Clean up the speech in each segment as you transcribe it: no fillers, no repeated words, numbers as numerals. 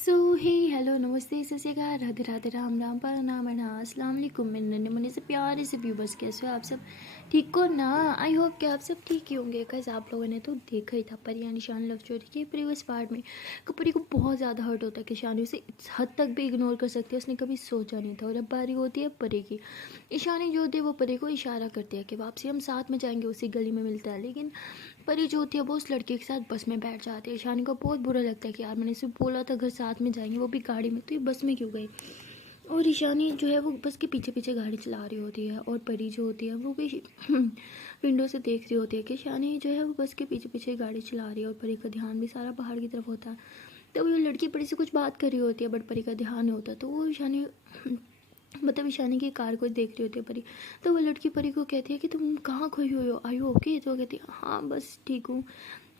सो हे hello नमस्ते सत श्री अकाल राधे राधे राम राम प्रणाम अस्सलाम वालेकुम मेरे नन्हे मुन्ने से प्यारे से व्यूवर्स। कैसे हो आप सब? ठीक हो ना? आई होप कि आप सब ठीक ही होंगे। कैसे आप लोगों ने तो देखा ही था परी यानी शान लव स्टोरी के प्रीवियस पार्ट में कि परी को बहुत ज़्यादा हर्ट होता है कि शानी उसे इस हद तक भी इग्नोर कर सकती है। उसने कभी सोचा नहीं था। और अब बारी होती है परी की। ईशानी जो होती है वो परी को इशारा करती है कि वापसी हम साथ में जाएंगे, उसी गली में मिलता है। लेकिन परी जो होती है वो उस लड़के के साथ बस में बैठ जाती है। ईशानी को बहुत बुरा लगता है कि यार मैंने इसे बोला था घर साथ में जाएंगे, वो भी गाड़ी में, तो ये बस में क्यों गई। और ईशानी जो है वो बस के पीछे पीछे गाड़ी चला रही होती है और परी जो होती है वो भी विंडो से देख रही होती है कि ईशानी जो है वो बस के पीछे पीछे गाड़ी चला रही है और परी का ध्यान भी सारा पहाड़ की तरफ होता है। तो वो लड़की परी से कुछ बात कर रही होती है बट परी का ध्यान नहीं होता। तो वो ईशानी मतलब ईशानी की कार को देख रही होती है परी। तो वो लड़की परी को कहती है कि तुम कहाँ खोई हुई हो, आर यू ओके? तो वो कहती है हाँ बस ठीक हूँ,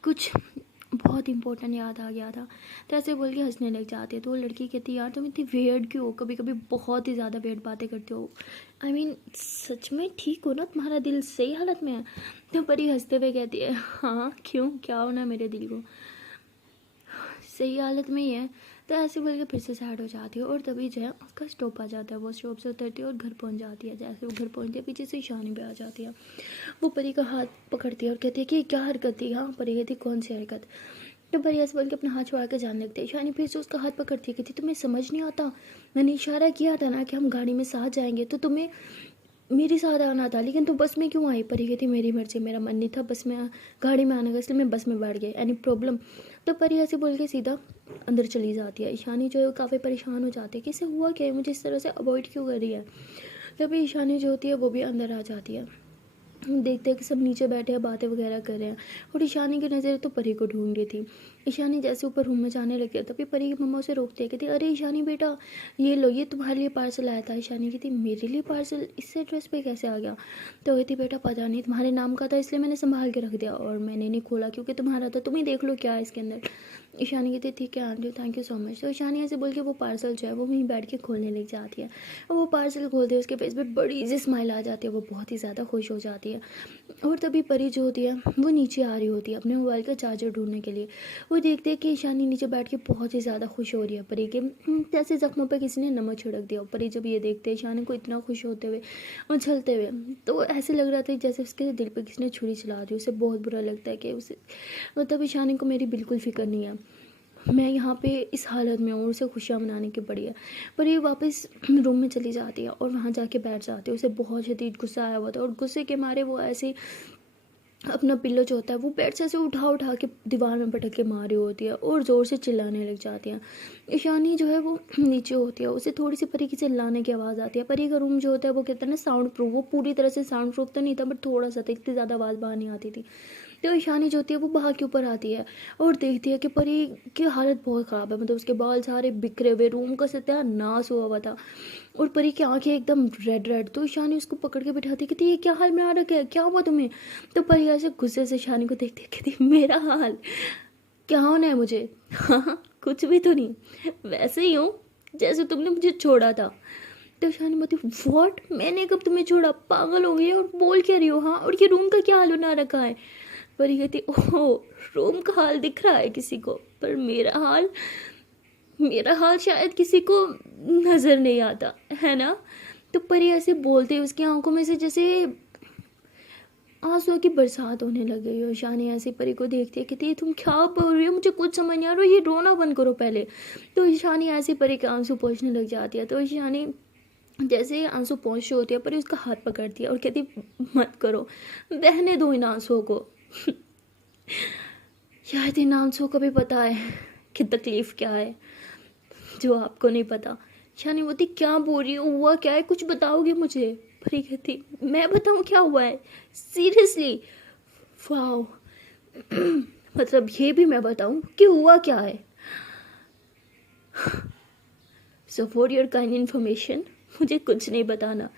कुछ बहुत इंपॉर्टेंट याद आ गया था। तो ऐसे बोल के हंसने लग जाती है। तो वो लड़की कहती है यार तुम इतनी वियर्ड क्यों हो, कभी कभी बहुत ही ज़्यादा वियर्ड बातें करते हो। आई मीन सच में ठीक हो ना, तुम्हारा दिल सही हालत में है? तो परी हंसते हुए कहती है हाँ क्यों, क्या होना मेरे दिल को, सही हालत में ही है। तो ऐसे बोल के फिर से सैड हो जाती है। और तभी जो है उसका स्टॉप आ जाता है। वो स्टॉप से उतरती है और घर पहुंच जाती है। जैसे वो घर पहुंचती है पीछे से ईशानी भी आ जाती है। वो परी का हाथ पकड़ती है और कहती है कि क्या हरकत थी? हाँ परी कहती कौन सी हरकत? तो परी ऐसे बोल के अपना हाथ छुड़ा के जाने लगती है। ईशानी फिर से उसका हाथ पकड़ती है, कहती तुम्हें समझ नहीं आता, मैंने इशारा किया था ना कि हम गाड़ी में साथ जाएंगे, तो तुम्हें मेरे साथ आना था, लेकिन तुम बस में क्यों आई? परी कहती मेरी मर्जी, मेरा मन नहीं था बस में गाड़ी में आने का, इसलिए मैं बस में बैठ गई, एनी प्रॉब्लम? तो परी ऐसे बोल के सीधा अंदर चली जाती है। ईशानी जो है काफ़ी परेशान हो जाती है कि इसे हुआ क्या है, मुझे इस तरह से अवॉइड क्यों कर रही है। तभी ईशानी जो होती है वो भी अंदर आ जाती है। हम देखते हैं कि सब नीचे बैठे हैं, बातें वगैरह कर रहे हैं। और ईशानी की नज़र तो परी को ढूंढ रही थी। ईशानी जैसे ऊपर रूम में जाने लगी है तभी परी की मम्मा उसे रोकती है, कहती अरे ईशानी बेटा ये लो, ये तुम्हारे लिए पार्सल आया था। ईशानी कहती मेरे लिए पार्सल इस एड्रेस पे कैसे आ गया? तो कहती बेटा पता नहीं, तुम्हारे नाम का था इसलिए मैंने संभाल के रख दिया और मैंने नहीं खोला क्योंकि तुम्हारा था, तुम ही देख लो क्या है इसके अंदर। ईशानी कहती ठीक है aunty, thank you so much. तो ईशानी ऐसे बोल के वो पार्सल जो है वो वहीं बैठ के खोलने लग जाती है। और वो पार्सल खोलते हैं उसके फेस पे बड़ी सी स्माइल आ जाती है, वो बहुत ही ज़्यादा खुश हो जाती है। और तभी परी जो होती है वो नीचे आ रही होती है अपने मोबाइल का चार्जर ढूंढने के लिए। वो देखते हैं कि ईशानी नीचे बैठ के बहुत ही ज़्यादा खुश हो रही है परी के जैसे जख्मों पे किसी ने नमक छिड़क दिया। परी जब ये देखते हैं ईशानी को इतना खुश होते हुए और छलते हुए, तो ऐसे लग रहा था जैसे उसके दिल पे किसी ने छुरी चला दी। उसे बहुत बुरा लगता है कि उसे मतलब ईशानी को मेरी बिल्कुल फिक्र नहीं है, मैं यहाँ पे इस हालत में हूँ, उसे खुशियाँ मनाने की पड़ी है। पर ये वापस रूम में चली जाती है और वहाँ जाके बैठ जाती है। उसे बहुत शदीद गुस्सा आया हुआ था और गुस्से के मारे वो ऐसे अपना पिल्लो जो होता है वो बेड से ऐसे उठा उठा के दीवार में पटक के मारी होती है और ज़ोर से चिल्लाने लग जाती है। ईशानी जो है वो नीचे होती है, उसे थोड़ी सी परी की चिल्लाने की आवाज़ आती है। परी का रूम जो होता है वो कहते हैं ना साउंड प्रूफ, वो पूरी तरह से साउंड प्रूफ तो नहीं था बट थोड़ा सा था, इतनी ज़्यादा आवाज़ बाहर नहीं आती थी। तो ईशानी जो होती है वो बाहर के ऊपर आती है और देखती है कि परी की हालत बहुत ख़राब है, मतलब उसके बाल सारे बिखरे हुए, रूम का सत्यानाश हुआ हुआ था और परी की आंखें एकदम रेड रेड। तो ईशानी उसको पकड़ के बिठाती, कहती ये क्या हाल में आ रखा है, क्या हुआ तुम्हें? तो परी ऐसे गुस्से से ईशानी को देखती कहती मेरा हाल क्या होना है मुझे? हाँ कुछ भी तो नहीं, वैसे ही हूँ जैसे तुमने मुझे छोड़ा था। तो ईशानी बोलती व्हाट, मैंने कब तुम्हें छोड़ा, पागल हो गई है और बोल क्या रही हो? हाँ और ये रूम का क्या हाल बना रखा है? परी कहती ओह रूम का हाल दिख रहा है किसी को, पर मेरा हाल शायद किसी को नज़र नहीं आता है ना। तो परी ऐसे बोलते उसकी आंखों में से जैसे आंसुओं की बरसात होने लग गई। और ईशानी ऐसे परी को देखती है कहती तुम क्या बोल रही हो, मुझे कुछ समझ नहीं आ रहा, ये रोना बंद करो पहले। तो ईशानी ऐसे परी के आंसू पोंछने लग जाती है। तो ईशानी जैसे आंसू पहुँच रही होती है पर उसका हाथ पकड़ती है और कहती मत करो, बहने दो इन आंसुओं को। शायद इन आंसुओं को भी पता है कि तकलीफ़ क्या है जो आपको नहीं पता। शानी बोलती क्या बोल रही हो, हुआ क्या है, कुछ बताओगे मुझे? परी कहती मैं बताऊँ क्या हुआ है, सीरियसली? वाओ मतलब ये भी मैं बताऊँ कि हुआ क्या है? So for your kind information, मुझे कुछ नहीं बताना।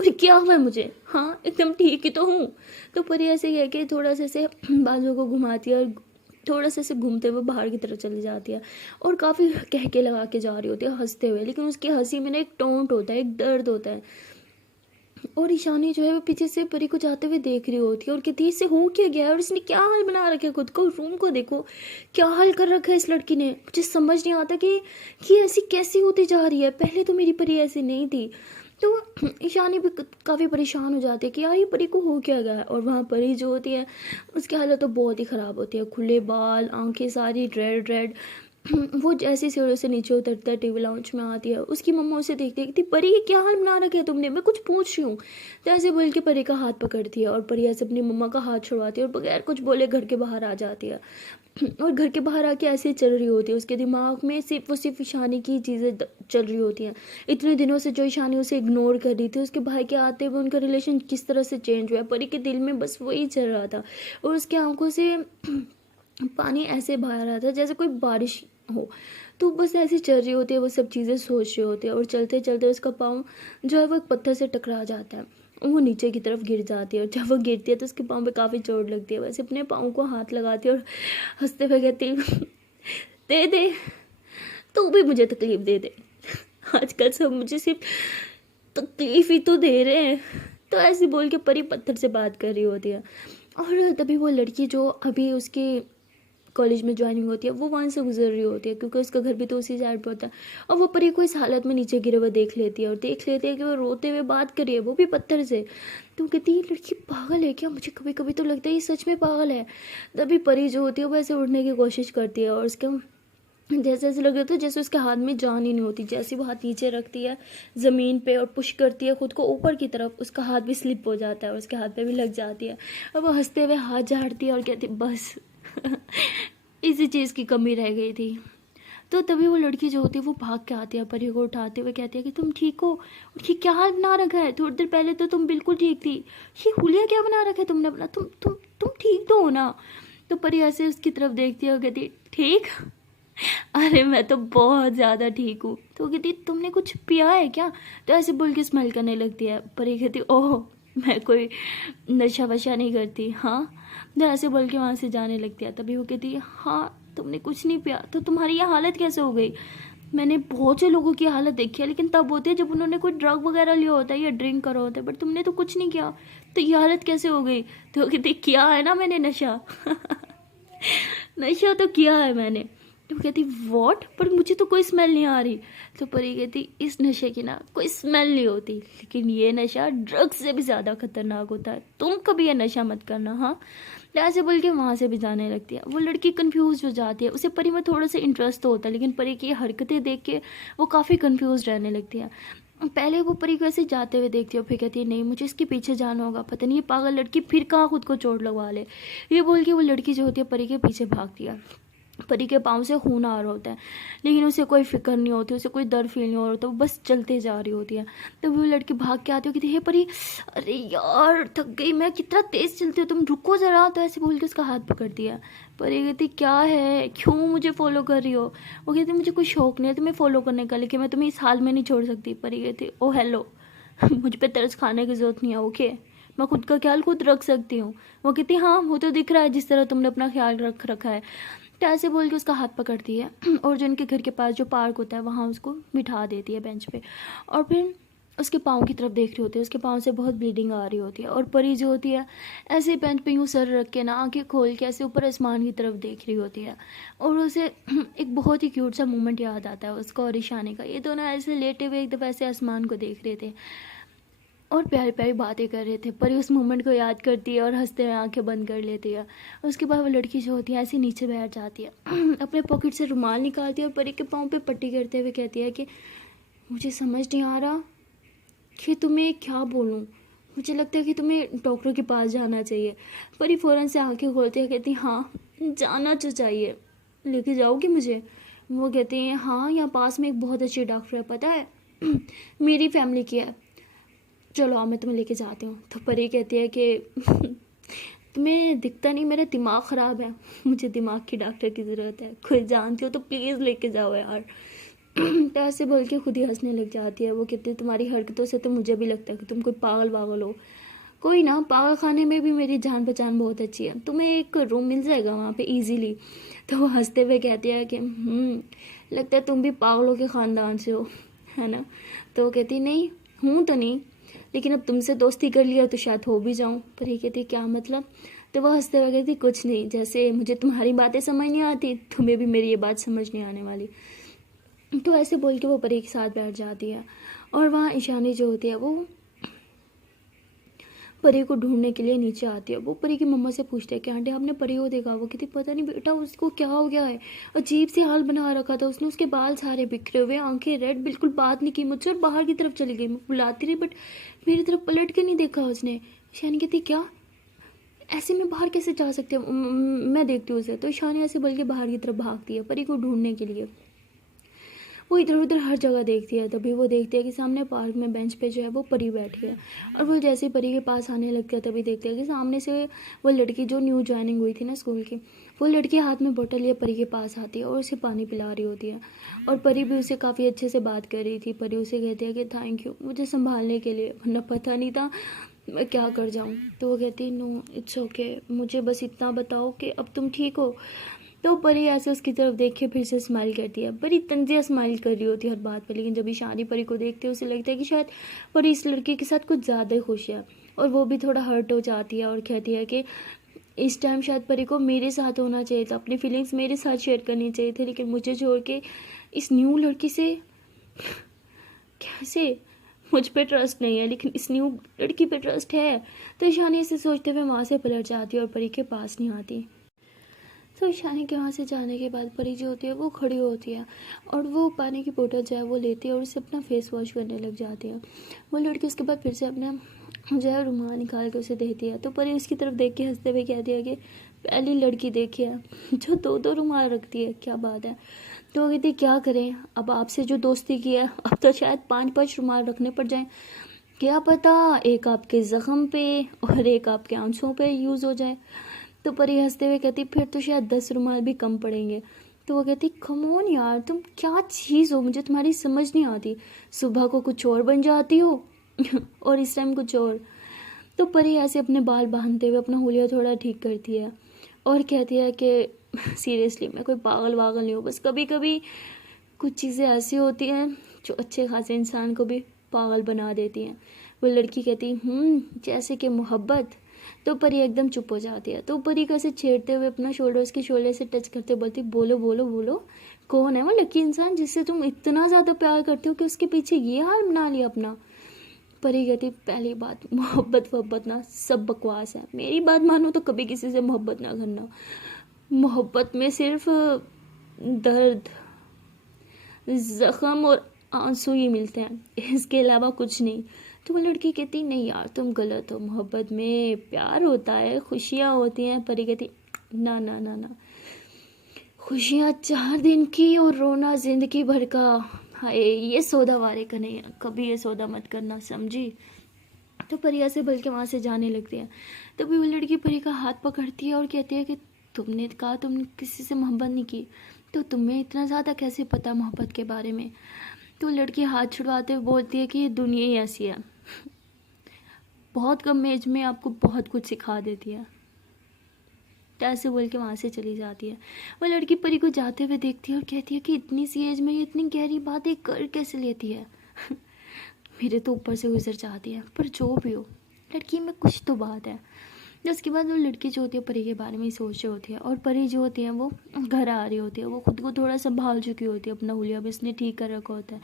और क्या हुआ है मुझे? हाँ एकदम ठीक ही तो हूँ। तो परी ऐसे कह के थोड़ा सा ऐसे बाजू को घुमाती है और थोड़ा सा ऐसे घूमते हुए बाहर की तरफ चली जाती है और काफ़ी कह के लगा के जा रही होती है हंसते हुए। लेकिन उसकी हंसी में ना एक टोंट होता है, एक दर्द होता है। और ईशानी जो है वो पीछे से परी को जाते हुए देख रही होती है और कहती है इससे हो क्या गया है और इसने क्या हाल बना रखा है खुद को, रूम को देखो क्या हाल कर रखा है इस लड़की ने। मुझे समझ नहीं आता कि ऐसी कैसी होती जा रही है, पहले तो मेरी परी ऐसी नहीं थी। तो ईशानी भी काफ़ी परेशान हो जाती है कि यार ये परी को हो क्या गया है। और वहाँ परी जो होती है उसकी हालत तो बहुत ही ख़राब होती है, खुले बाल, आंखें सारी रेड रेड। वो जैसी सीढ़ियों से नीचे उतरता है टीवी लाउंज में आती है, उसकी मम्मा उसे देखती है, परी ये क्या हाल बना रखा है तुमने, मैं कुछ पूछ रही हूँ। तो ऐसे बोल के परी का हाथ पकड़ती है और परी ऐसे अपनी मम्मा का हाथ छुड़वाती है और बगैर कुछ बोले घर के बाहर आ जाती है। और घर के बाहर आके ऐसे चल रही होती है, उसके दिमाग में सिर्फ ईशानी की चीज़ें चल रही होती हैं। इतने दिनों से जो ईशानी उसे इग्नोर कर रही थी, उसके भाई के आते हुए उनका रिलेशन किस तरह से चेंज हुआ है, परी के दिल में बस वही चल रहा था। और उसकी आंखों से पानी ऐसे बहा रहा था जैसे कोई बारिश हो। तो बस ऐसी चल रही होती है, वो सब चीज़ें सोच रही होती है। और चलते चलते उसका पाँव जो है वो एक पत्थर से टकरा जाता है और वो नीचे की तरफ गिर जाती है। और जब वो गिरती है तो उसके पाँव पे काफ़ी चोट लगती है। वैसे अपने पाँव को हाथ लगाती है और हंसते हुए कहती है दे दे, तू भी मुझे तकलीफ दे दे, आजकल सब मुझे सिर्फ तकलीफ ही तो दे रहे हैं। तो ऐसे बोल के परी पत्थर से बात कर रही होती है। और तभी वो लड़की जो अभी उसकी कॉलेज में ज्वाइनिंग होती है वो वहाँ से गुजर रही होती है, क्योंकि उसका घर भी तो उसी साइड पर होता है। और वो परी को इस हालत में नीचे गिरे हुए देख लेती है और देख लेती है कि वो रोते हुए बात कर रही है, वो भी पत्थर से। तो कहती है ये लड़की पागल है क्या, मुझे कभी कभी तो लगता है ये सच में पागल है। तभी परी जो होती है वो ऐसे उड़ने की कोशिश करती है और उसके जैसे ऐसे लग रहा था जैसे उसके हाथ में जान ही नहीं होती। जैसे वो हाथ नीचे रखती है ज़मीन पे और पुश करती है खुद को ऊपर की तरफ, उसका हाथ भी स्लिप हो जाता है और उसके हाथ पे भी लग जाती है। और वो हंसते हुए हाथ झाड़ती है और कहती बस इसी चीज़ की कमी रह गई थी। तो तभी वो लड़की जो होती है वो भाग के आती है, परी को उठाते हुए कहती है कि तुम ठीक हो, और ये क्या हाल बना रखा है, थोड़ी देर पहले तो तुम बिल्कुल ठीक थी, ये हुलिया क्या बना रखा है तुमने अपना, तुम ठीक तो हो ना। तो परी ऐसे उसकी तरफ देखती है और कहती ठीक, अरे मैं तो बहुत ज़्यादा ठीक हूँ। तो कहती तुमने कुछ पिया है क्या, तो ऐसे बोल के स्मेल करने लगती है। परी कहती ओह मैं कोई नशा वशा नहीं करती, हाँ। तो ऐसे बोल के वहाँ से जाने लगती है। तभी वो कहती है हाँ तुमने कुछ नहीं पिया, तो तुम्हारी ये हालत कैसे हो गई। मैंने बहुत से लोगों की हालत देखी है, लेकिन तब होती है जब उन्होंने कोई ड्रग वगैरह लिया होता है या ड्रिंक करा होता है, बट तुमने तो कुछ नहीं किया, तो ये हालत कैसे हो गई। तो कहती किया है ना मैंने नशा नशा तो किया है मैंने। तो कहती वॉट, पर मुझे तो कोई स्मेल नहीं आ रही। तो परी कहती इस नशे की ना कोई स्मेल नहीं होती, लेकिन ये नशा ड्रग्स से भी ज़्यादा खतरनाक होता है, तुम कभी ये नशा मत करना, हाँ। ऐसे बोल के वहाँ से भी जाने लगती है। वो लड़की कंफ्यूज हो जाती है, उसे परी में थोड़ा सा इंटरेस्ट तो होता है, लेकिन परी की हरकतें देख के वो काफ़ी कंफ्यूज रहने लगती है। पहले वो परी को ऐसे जाते हुए देखती है, फिर कहती है नहीं मुझे इसके पीछे जाना होगा, पता नहीं ये पागल लड़की फिर कहाँ खुद को चोट लगवा ले। ये बोल के वो लड़की जो होती है परी के पीछे भागती है। परी के पाँव से खून आ रहा होता है, लेकिन उसे कोई फिक्र नहीं होती, उसे कोई डर फील नहीं हो रहा होता, वो बस चलते जा रही होती है। तो वो लड़की भाग के आती है, कहती है परी अरे यार थक गई मैं, कितना तेज़ चलती हो तुम, रुको ज़रा। तो ऐसे बोल के उसका हाथ पकड़ती है। परी कहती क्या है, क्यों मुझे फॉलो कर रही हो। वो कहती मुझे कोई शौक नहीं है तुम्हें फॉलो करने का, लेकिन मैं तुम्हें इस हाल में नहीं छोड़ सकती। परी कहती ओ हेलो मुझ पर तरस खाने की ज़रूरत नहीं है, ओके, मैं खुद का ख्याल खुद रख सकती हूँ। वो कहती हाँ वो तो दिख रहा है जिस तरह तुमने अपना ख्याल रख रखा है। तो ऐसे बोल के उसका हाथ पकड़ती है और जो उनके घर के पास जो पार्क होता है वहाँ उसको बिठा देती है बेंच पे। और फिर उसके पाँव की तरफ देख रही होती है, उसके पाँव से बहुत ब्लीडिंग आ रही होती है। और परी जो होती है ऐसे ही बेंच पे यूँ सर रख के ना आंखें खोल के ऐसे ऊपर आसमान की तरफ देख रही होती है। और उसे एक बहुत ही क्यूट सा मोमेंट याद आता है उसका और ईशानी का। ये दोनों ऐसे लेटे हुए एक दफ़ा ऐसे आसमान को देख रहे थे और प्यारी प्यारी बातें कर रहे थे। परी उस मोमेंट को याद करती है और हंसते हुए आंखें बंद कर लेती है। उसके बाद वो लड़की जो होती है ऐसे नीचे बैठ जाती है अपने पॉकेट से रुमाल निकालती है और परी के पाँव पे पट्टी करते हुए कहती है कि मुझे समझ नहीं आ रहा कि तुम्हें क्या बोलूँ, मुझे लगता है कि तुम्हें डॉक्टर के पास जाना चाहिए। परी फ़ौरन से आंखें खोलती है, कहती हाँ जाना तो चाहिए, लेके जाओगी मुझे। वो कहते हैं हाँ यहाँ पास में एक बहुत अच्छे डॉक्टर है, पता है मेरी फैमिली की है, चलो आओ मैं तुम्हें लेके जाती हूँ। तो परी कहती है कि तुम्हें दिखता नहीं मेरा दिमाग ख़राब है, मुझे दिमाग की डॉक्टर की ज़रूरत है, खुद जानती हो तो प्लीज़ लेके जाओ यार। तो ऐसे बोल के खुद ही हंसने लग जाती है। वो कहती है तुम्हारी हरकतों से तो मुझे भी लगता है कि तुम कोई पागल वागल हो। कोई ना, पागल खाने में भी मेरी जान पहचान बहुत अच्छी है, तुम्हें एक रूम मिल जाएगा वहाँ पे इजीली। तो वो हंसते हुए कहती है कि लगता है तुम भी पागलों के ख़ानदान से हो, है ना। तो वो कहती नहीं हूँ तो नहीं, लेकिन अब तुमसे दोस्ती कर लिया तो शायद हो भी जाऊँ। परी कहती क्या मतलब? तो वह हंसते हुए कहती कुछ नहीं, जैसे मुझे तुम्हारी बातें समझ नहीं आती तुम्हें भी मेरी ये बात समझ नहीं आने वाली। तो ऐसे बोल के वो परी के साथ बैठ जाती है और वहाँ ईशानी जो होती है वो परी को ढूंढने के लिए नीचे आती है। वो परी की मम्मा से पूछते हैं कि आंटी आपने परी को देखा? वो कहती पता नहीं बेटा उसको क्या हो गया है, अजीब सी हाल बना रखा था उसने, उसके बाल सारे बिखरे हुए, आंखें रेड, बिल्कुल बात नहीं की मुझसे और बाहर की तरफ चली गई। मैं बुलाती रही बट मेरी तरफ पलट के नहीं देखा उसने। शानी कहती क्या ऐसे में बाहर कैसे जा सकते हैं, मैं देखती हूँ उसे। तो शानी ऐसे बोल के बाहर की तरफ भागती है परी को ढूंढने के लिए। वो इधर उधर हर जगह देखती है, तभी वो देखती है कि सामने पार्क में बेंच पे जो है वो परी बैठी है। और वो जैसे ही परी के पास आने लगती है तभी देखती है कि सामने से वो लड़की जो न्यू ज्वाइनिंग हुई थी ना स्कूल की, वो लड़की हाथ में बोतल लिए परी के पास आती है और उसे पानी पिला रही होती है। और परी भी उसे काफ़ी अच्छे से बात कर रही थी। परी उसे कहती है कि थैंक यू मुझे संभालने के लिए, वरना पता नहीं था मैं क्या कर जाऊँ। तो वो कहती नो इट्स ओके, मुझे बस इतना बताओ कि अब तुम ठीक हो। तो परी ऐसे उसकी तरफ देख के फिर से स्माइल करती है। परी तंजिया स्माइल कर रही होती है हर बात पर, लेकिन जब ईशानी परी को देखती है उसे लगता है कि शायद परी इस लड़के के साथ कुछ ज़्यादा ही खुश है। और वो भी थोड़ा हर्ट हो जाती है और कहती है कि इस टाइम शायद परी को मेरे साथ होना चाहिए था, अपनी फीलिंग्स मेरे साथ शेयर करनी चाहिए थी, लेकिन मुझे छोड़ के इस न्यू लड़की से कैसे? मुझ पे ट्रस्ट नहीं है लेकिन इस न्यू लड़की पे ट्रस्ट है। तो ईशानी इसे सोचते हुए वहाँ से पलट जाती है और परी के पास नहीं आती। तो ईशानी के वहाँ से जाने के बाद परी जो होती है वो खड़ी होती है और वो पानी की बोतल जो है वो लेती है और उसे अपना फेस वॉश करने लग जाती है। वो लड़की उसके बाद फिर से अपना जो है रुमाल निकाल के उसे देती है। तो परी उसकी तरफ देख के हंसते हुए कहती है कि पहली लड़की देखी है जो दो दो रुमाल रखती है, क्या बात है। तो वो कहती क्या करें, अब आपसे जो दोस्ती की है अब तो शायद 5-5 रुमाल रखने पड़ जाएं, क्या पता एक आपके ज़ख्म पे और एक आपके आंसुओं पे यूज़ हो जाए। तो परी हंसते हुए कहती फिर तो शायद 10 रुमाल भी कम पड़ेंगे। तो वो कहती कम ऑन यार तुम क्या चीज़ हो, मुझे तुम्हारी समझ नहीं आती, सुबह को कुछ और बन जाती हो और इस टाइम कुछ और। तो परी ऐसे अपने बाल बांधते हुए अपना हुलिया थोड़ा ठीक करती है और कहती है कि सीरियसली मैं कोई पागल वागल नहीं हूँ, बस कभी कभी कुछ चीज़ें ऐसी होती हैं जो अच्छे खासे इंसान को भी पागल बना देती हैं। वो लड़की कहती जैसे कि मोहब्बत। तो परी एकदम चुप हो जाती है। तो परी को ऐसे छेड़ते हुए अपना शोल्डर उसके शोल्डर से टच करते बोलती बोलो बोलो बोलो, कौन है वो लकी इंसान जिससे तुम इतना ज़्यादा प्यार करते हो कि उसके पीछे ये हाल बना लिया अपना। परी कहती पहली बात मोहब्बत ना सब बकवास है, मेरी बात मानो तो कभी किसी से मोहब्बत ना करना। मोहब्बत में सिर्फ दर्द, जख्म और आंसू ही मिलते हैं, इसके अलावा कुछ नहीं। तो वो लड़की कहती नहीं यार तुम गलत हो, मोहब्बत में प्यार होता है, खुशियाँ होती हैं। परी कहती ना ना ना ना, खुशियाँ 4 दिन की और रोना जिंदगी भर का। हाय ये सौदा वारे का नहीं है, कभी ये सौदा मत करना समझी। तो परी ऐसे बल के वहाँ से जाने लगती है। तभी वो लड़की परी का हाथ पकड़ती है और कहती है कि तुमने कहा तुमने किसी से मोहब्बत नहीं की, तो तुम्हें इतना ज़्यादा कैसे पता मोहब्बत के बारे में। तो लड़की हाथ छुड़वाते हुए बोलती है कि ये दुनिया ही ऐसी है, बहुत कम एज में आपको बहुत कुछ सिखा देती है। तो ऐसे बोल के वहाँ से चली जाती है। वो लड़की परी को जाते हुए देखती है और कहती है कि इतनी सी एज में ये इतनी गहरी बातें कर कैसे लेती है मेरे तो ऊपर से गुजर जाती है, पर जो भी हो लड़की में कुछ तो बात है। उसके बाद वो लड़की जो होती है परी के बारे में ही सोच रही होती है और परी जो होती है वो घर आ रही होती है। वो खुद को थोड़ा संभाल चुकी होती है, अपना हुलिया भी उसने ठीक कर रखा होता है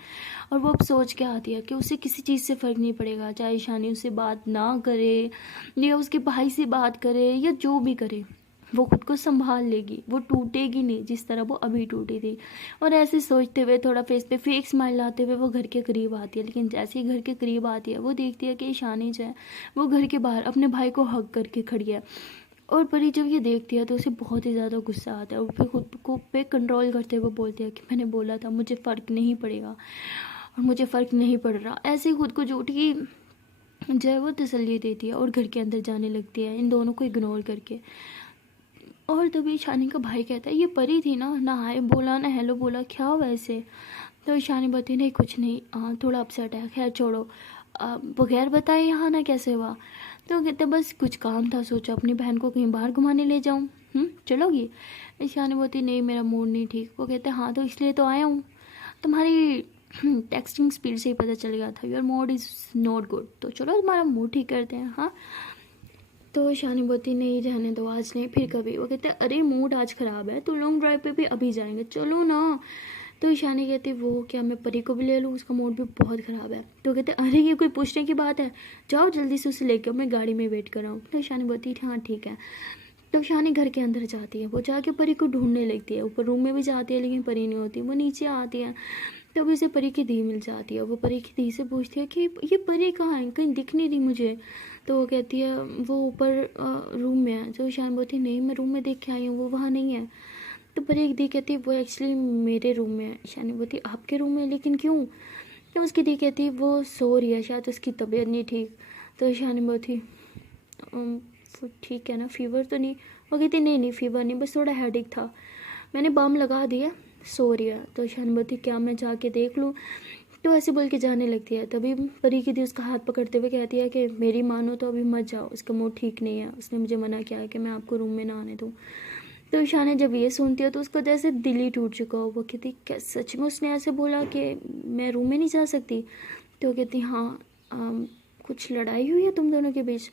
और वो अब सोच के आती है कि उसे किसी चीज़ से फ़र्क नहीं पड़ेगा, चाहे ईशानी उससे बात ना करे या उसके भाई से बात करे या जो भी करे, वो खुद को संभाल लेगी, वो टूटेगी नहीं जिस तरह वो अभी टूटी थी। और ऐसे सोचते हुए थोड़ा फेस पे फेक स्माइल लाते हुए वो घर के करीब आती है। लेकिन जैसे ही घर के करीब आती है वो देखती है कि ईशानी जो है वो घर के बाहर अपने भाई को हग करके खड़ी है। और परी जब ये देखती है तो उसे बहुत ही ज़्यादा गुस्सा आता है और फिर खुद को पे कंट्रोल करते हुए बोलती है कि मैंने बोला था मुझे फ़र्क नहीं पड़ेगा और मुझे फ़र्क नहीं पड़ रहा। ऐसे खुद को झूठी जो है वो तसल्ली देती है और घर के अंदर जाने लगती है इन दोनों को इग्नोर करके। और तभी ईशानी का भाई कहता है ये परी थी ना हाय बोला ना हेलो बोला, क्या हुआ ऐसे। तो ईशानी बताती नहीं कुछ नहीं, थोड़ा अपसेट है, खैर छोड़ो, बगैर बताए यहाँ ना कैसे हुआ। तो कहते बस कुछ काम था, सोचा अपनी बहन को कहीं बाहर घुमाने ले जाऊँ, चलोगी। ईशानी बोलती नहीं मेरा मूड नहीं ठीक। वो कहते हाँ तो इसलिए तो आया हूँ, तुम्हारी टेक्सटिंग स्पीड से ही पता चल गया था your mood is not good. तो चलो तुम्हारा मूड ठीक करते हैं। हाँ, तो शानी बोलती नहीं रहने दो, आज नहीं फिर कभी। वो कहते अरे मूड आज ख़राब है तो लॉन्ग ड्राइव पे भी अभी जाएंगे, चलो ना। तो शानी कहती वो क्या मैं परी को भी ले लूँ, उसका मूड भी बहुत ख़राब है। तो कहते अरे ये कोई पूछने की बात है, जाओ जल्दी से उसे लेके, मैं गाड़ी में वेट कर रहा हूँ। तो शानी बोलती हाँ ठीक है। तो शानी घर के अंदर जाती है, वो जाके परी को ढूंढने लगती है, ऊपर रूम में भी जाती है लेकिन परी नहीं होती। वो नीचे आती है तब उसे परी की दी मिल जाती है। वो परी की दी से पूछती है कि ये परी कहाँ है, कहीं दिख नहीं रही मुझे। तो वो कहती है वो ऊपर रूम में है। तो शान बोलती नहीं मैं रूम में देख के आई हूँ, वो वहाँ नहीं है। तो परी एक दी कहती है वो एक्चुअली मेरे रूम में है। शानी बोलती आपके रूम में, लेकिन क्यों। तो उसकी दी कहती वो सो रही है, शायद उसकी तबीयत नहीं ठीक। तो शानी बोलती ठीक है ना, फीवर तो नहीं। वो कहती नहीं फीवर नहीं, बस थोड़ा हेडेक था, मैंने बाम लगा दिया, सो रही है। तो शान बोलती क्या मैं जाके देख लूँ। तो ऐसे बोल के जाने लगती है। तभी परी की दी उसका हाथ पकड़ते हुए कहती है कि मेरी मानो तो अभी मत जाओ, उसका मूड ठीक नहीं है, उसने मुझे मना किया है कि मैं आपको रूम में ना आने दूँ। तो शाने जब ये सुनती है तो उसका जैसे दिल ही टूट चुका हो। वो कहती क्या सच में उसने ऐसे बोला कि मैं रूम में नहीं जा सकती। तो कहती हाँ कुछ लड़ाई हुई है तुम दोनों के बीच।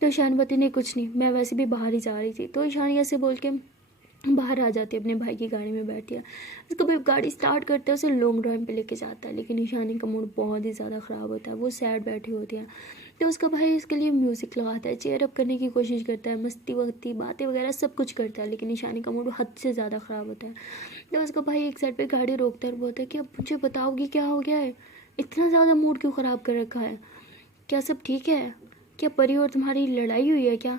तो ईशान बोलती नहीं कुछ नहीं, मैं वैसे भी बाहर ही जा रही थी। तो ईशान ऐसे बोल के बाहर आ जाती है, अपने भाई की गाड़ी में बैठी है। उसको भाई गाड़ी स्टार्ट करते हैं, उसे लॉन्ग ड्राइव पे लेके जाता है, लेकिन ईशानी का मूड बहुत ही ज़्यादा ख़राब होता है, वो सैड बैठी होती है। तो उसका भाई इसके लिए म्यूज़िक लगाता है, चेयर अप करने की कोशिश करता है, मस्ती वस्ती बातें वगैरह सब कुछ करता है, लेकिन ईशानी का मूड हद से ज़्यादा ख़राब होता है। तो उसका भाई एक साइड पर गाड़ी रोकता है और बोलता है कि अब मुझे बताओगी क्या हो गया है, इतना ज़्यादा मूड क्यों ख़राब कर रखा है, क्या सब ठीक है, क्या परी और तुम्हारी लड़ाई हुई है क्या।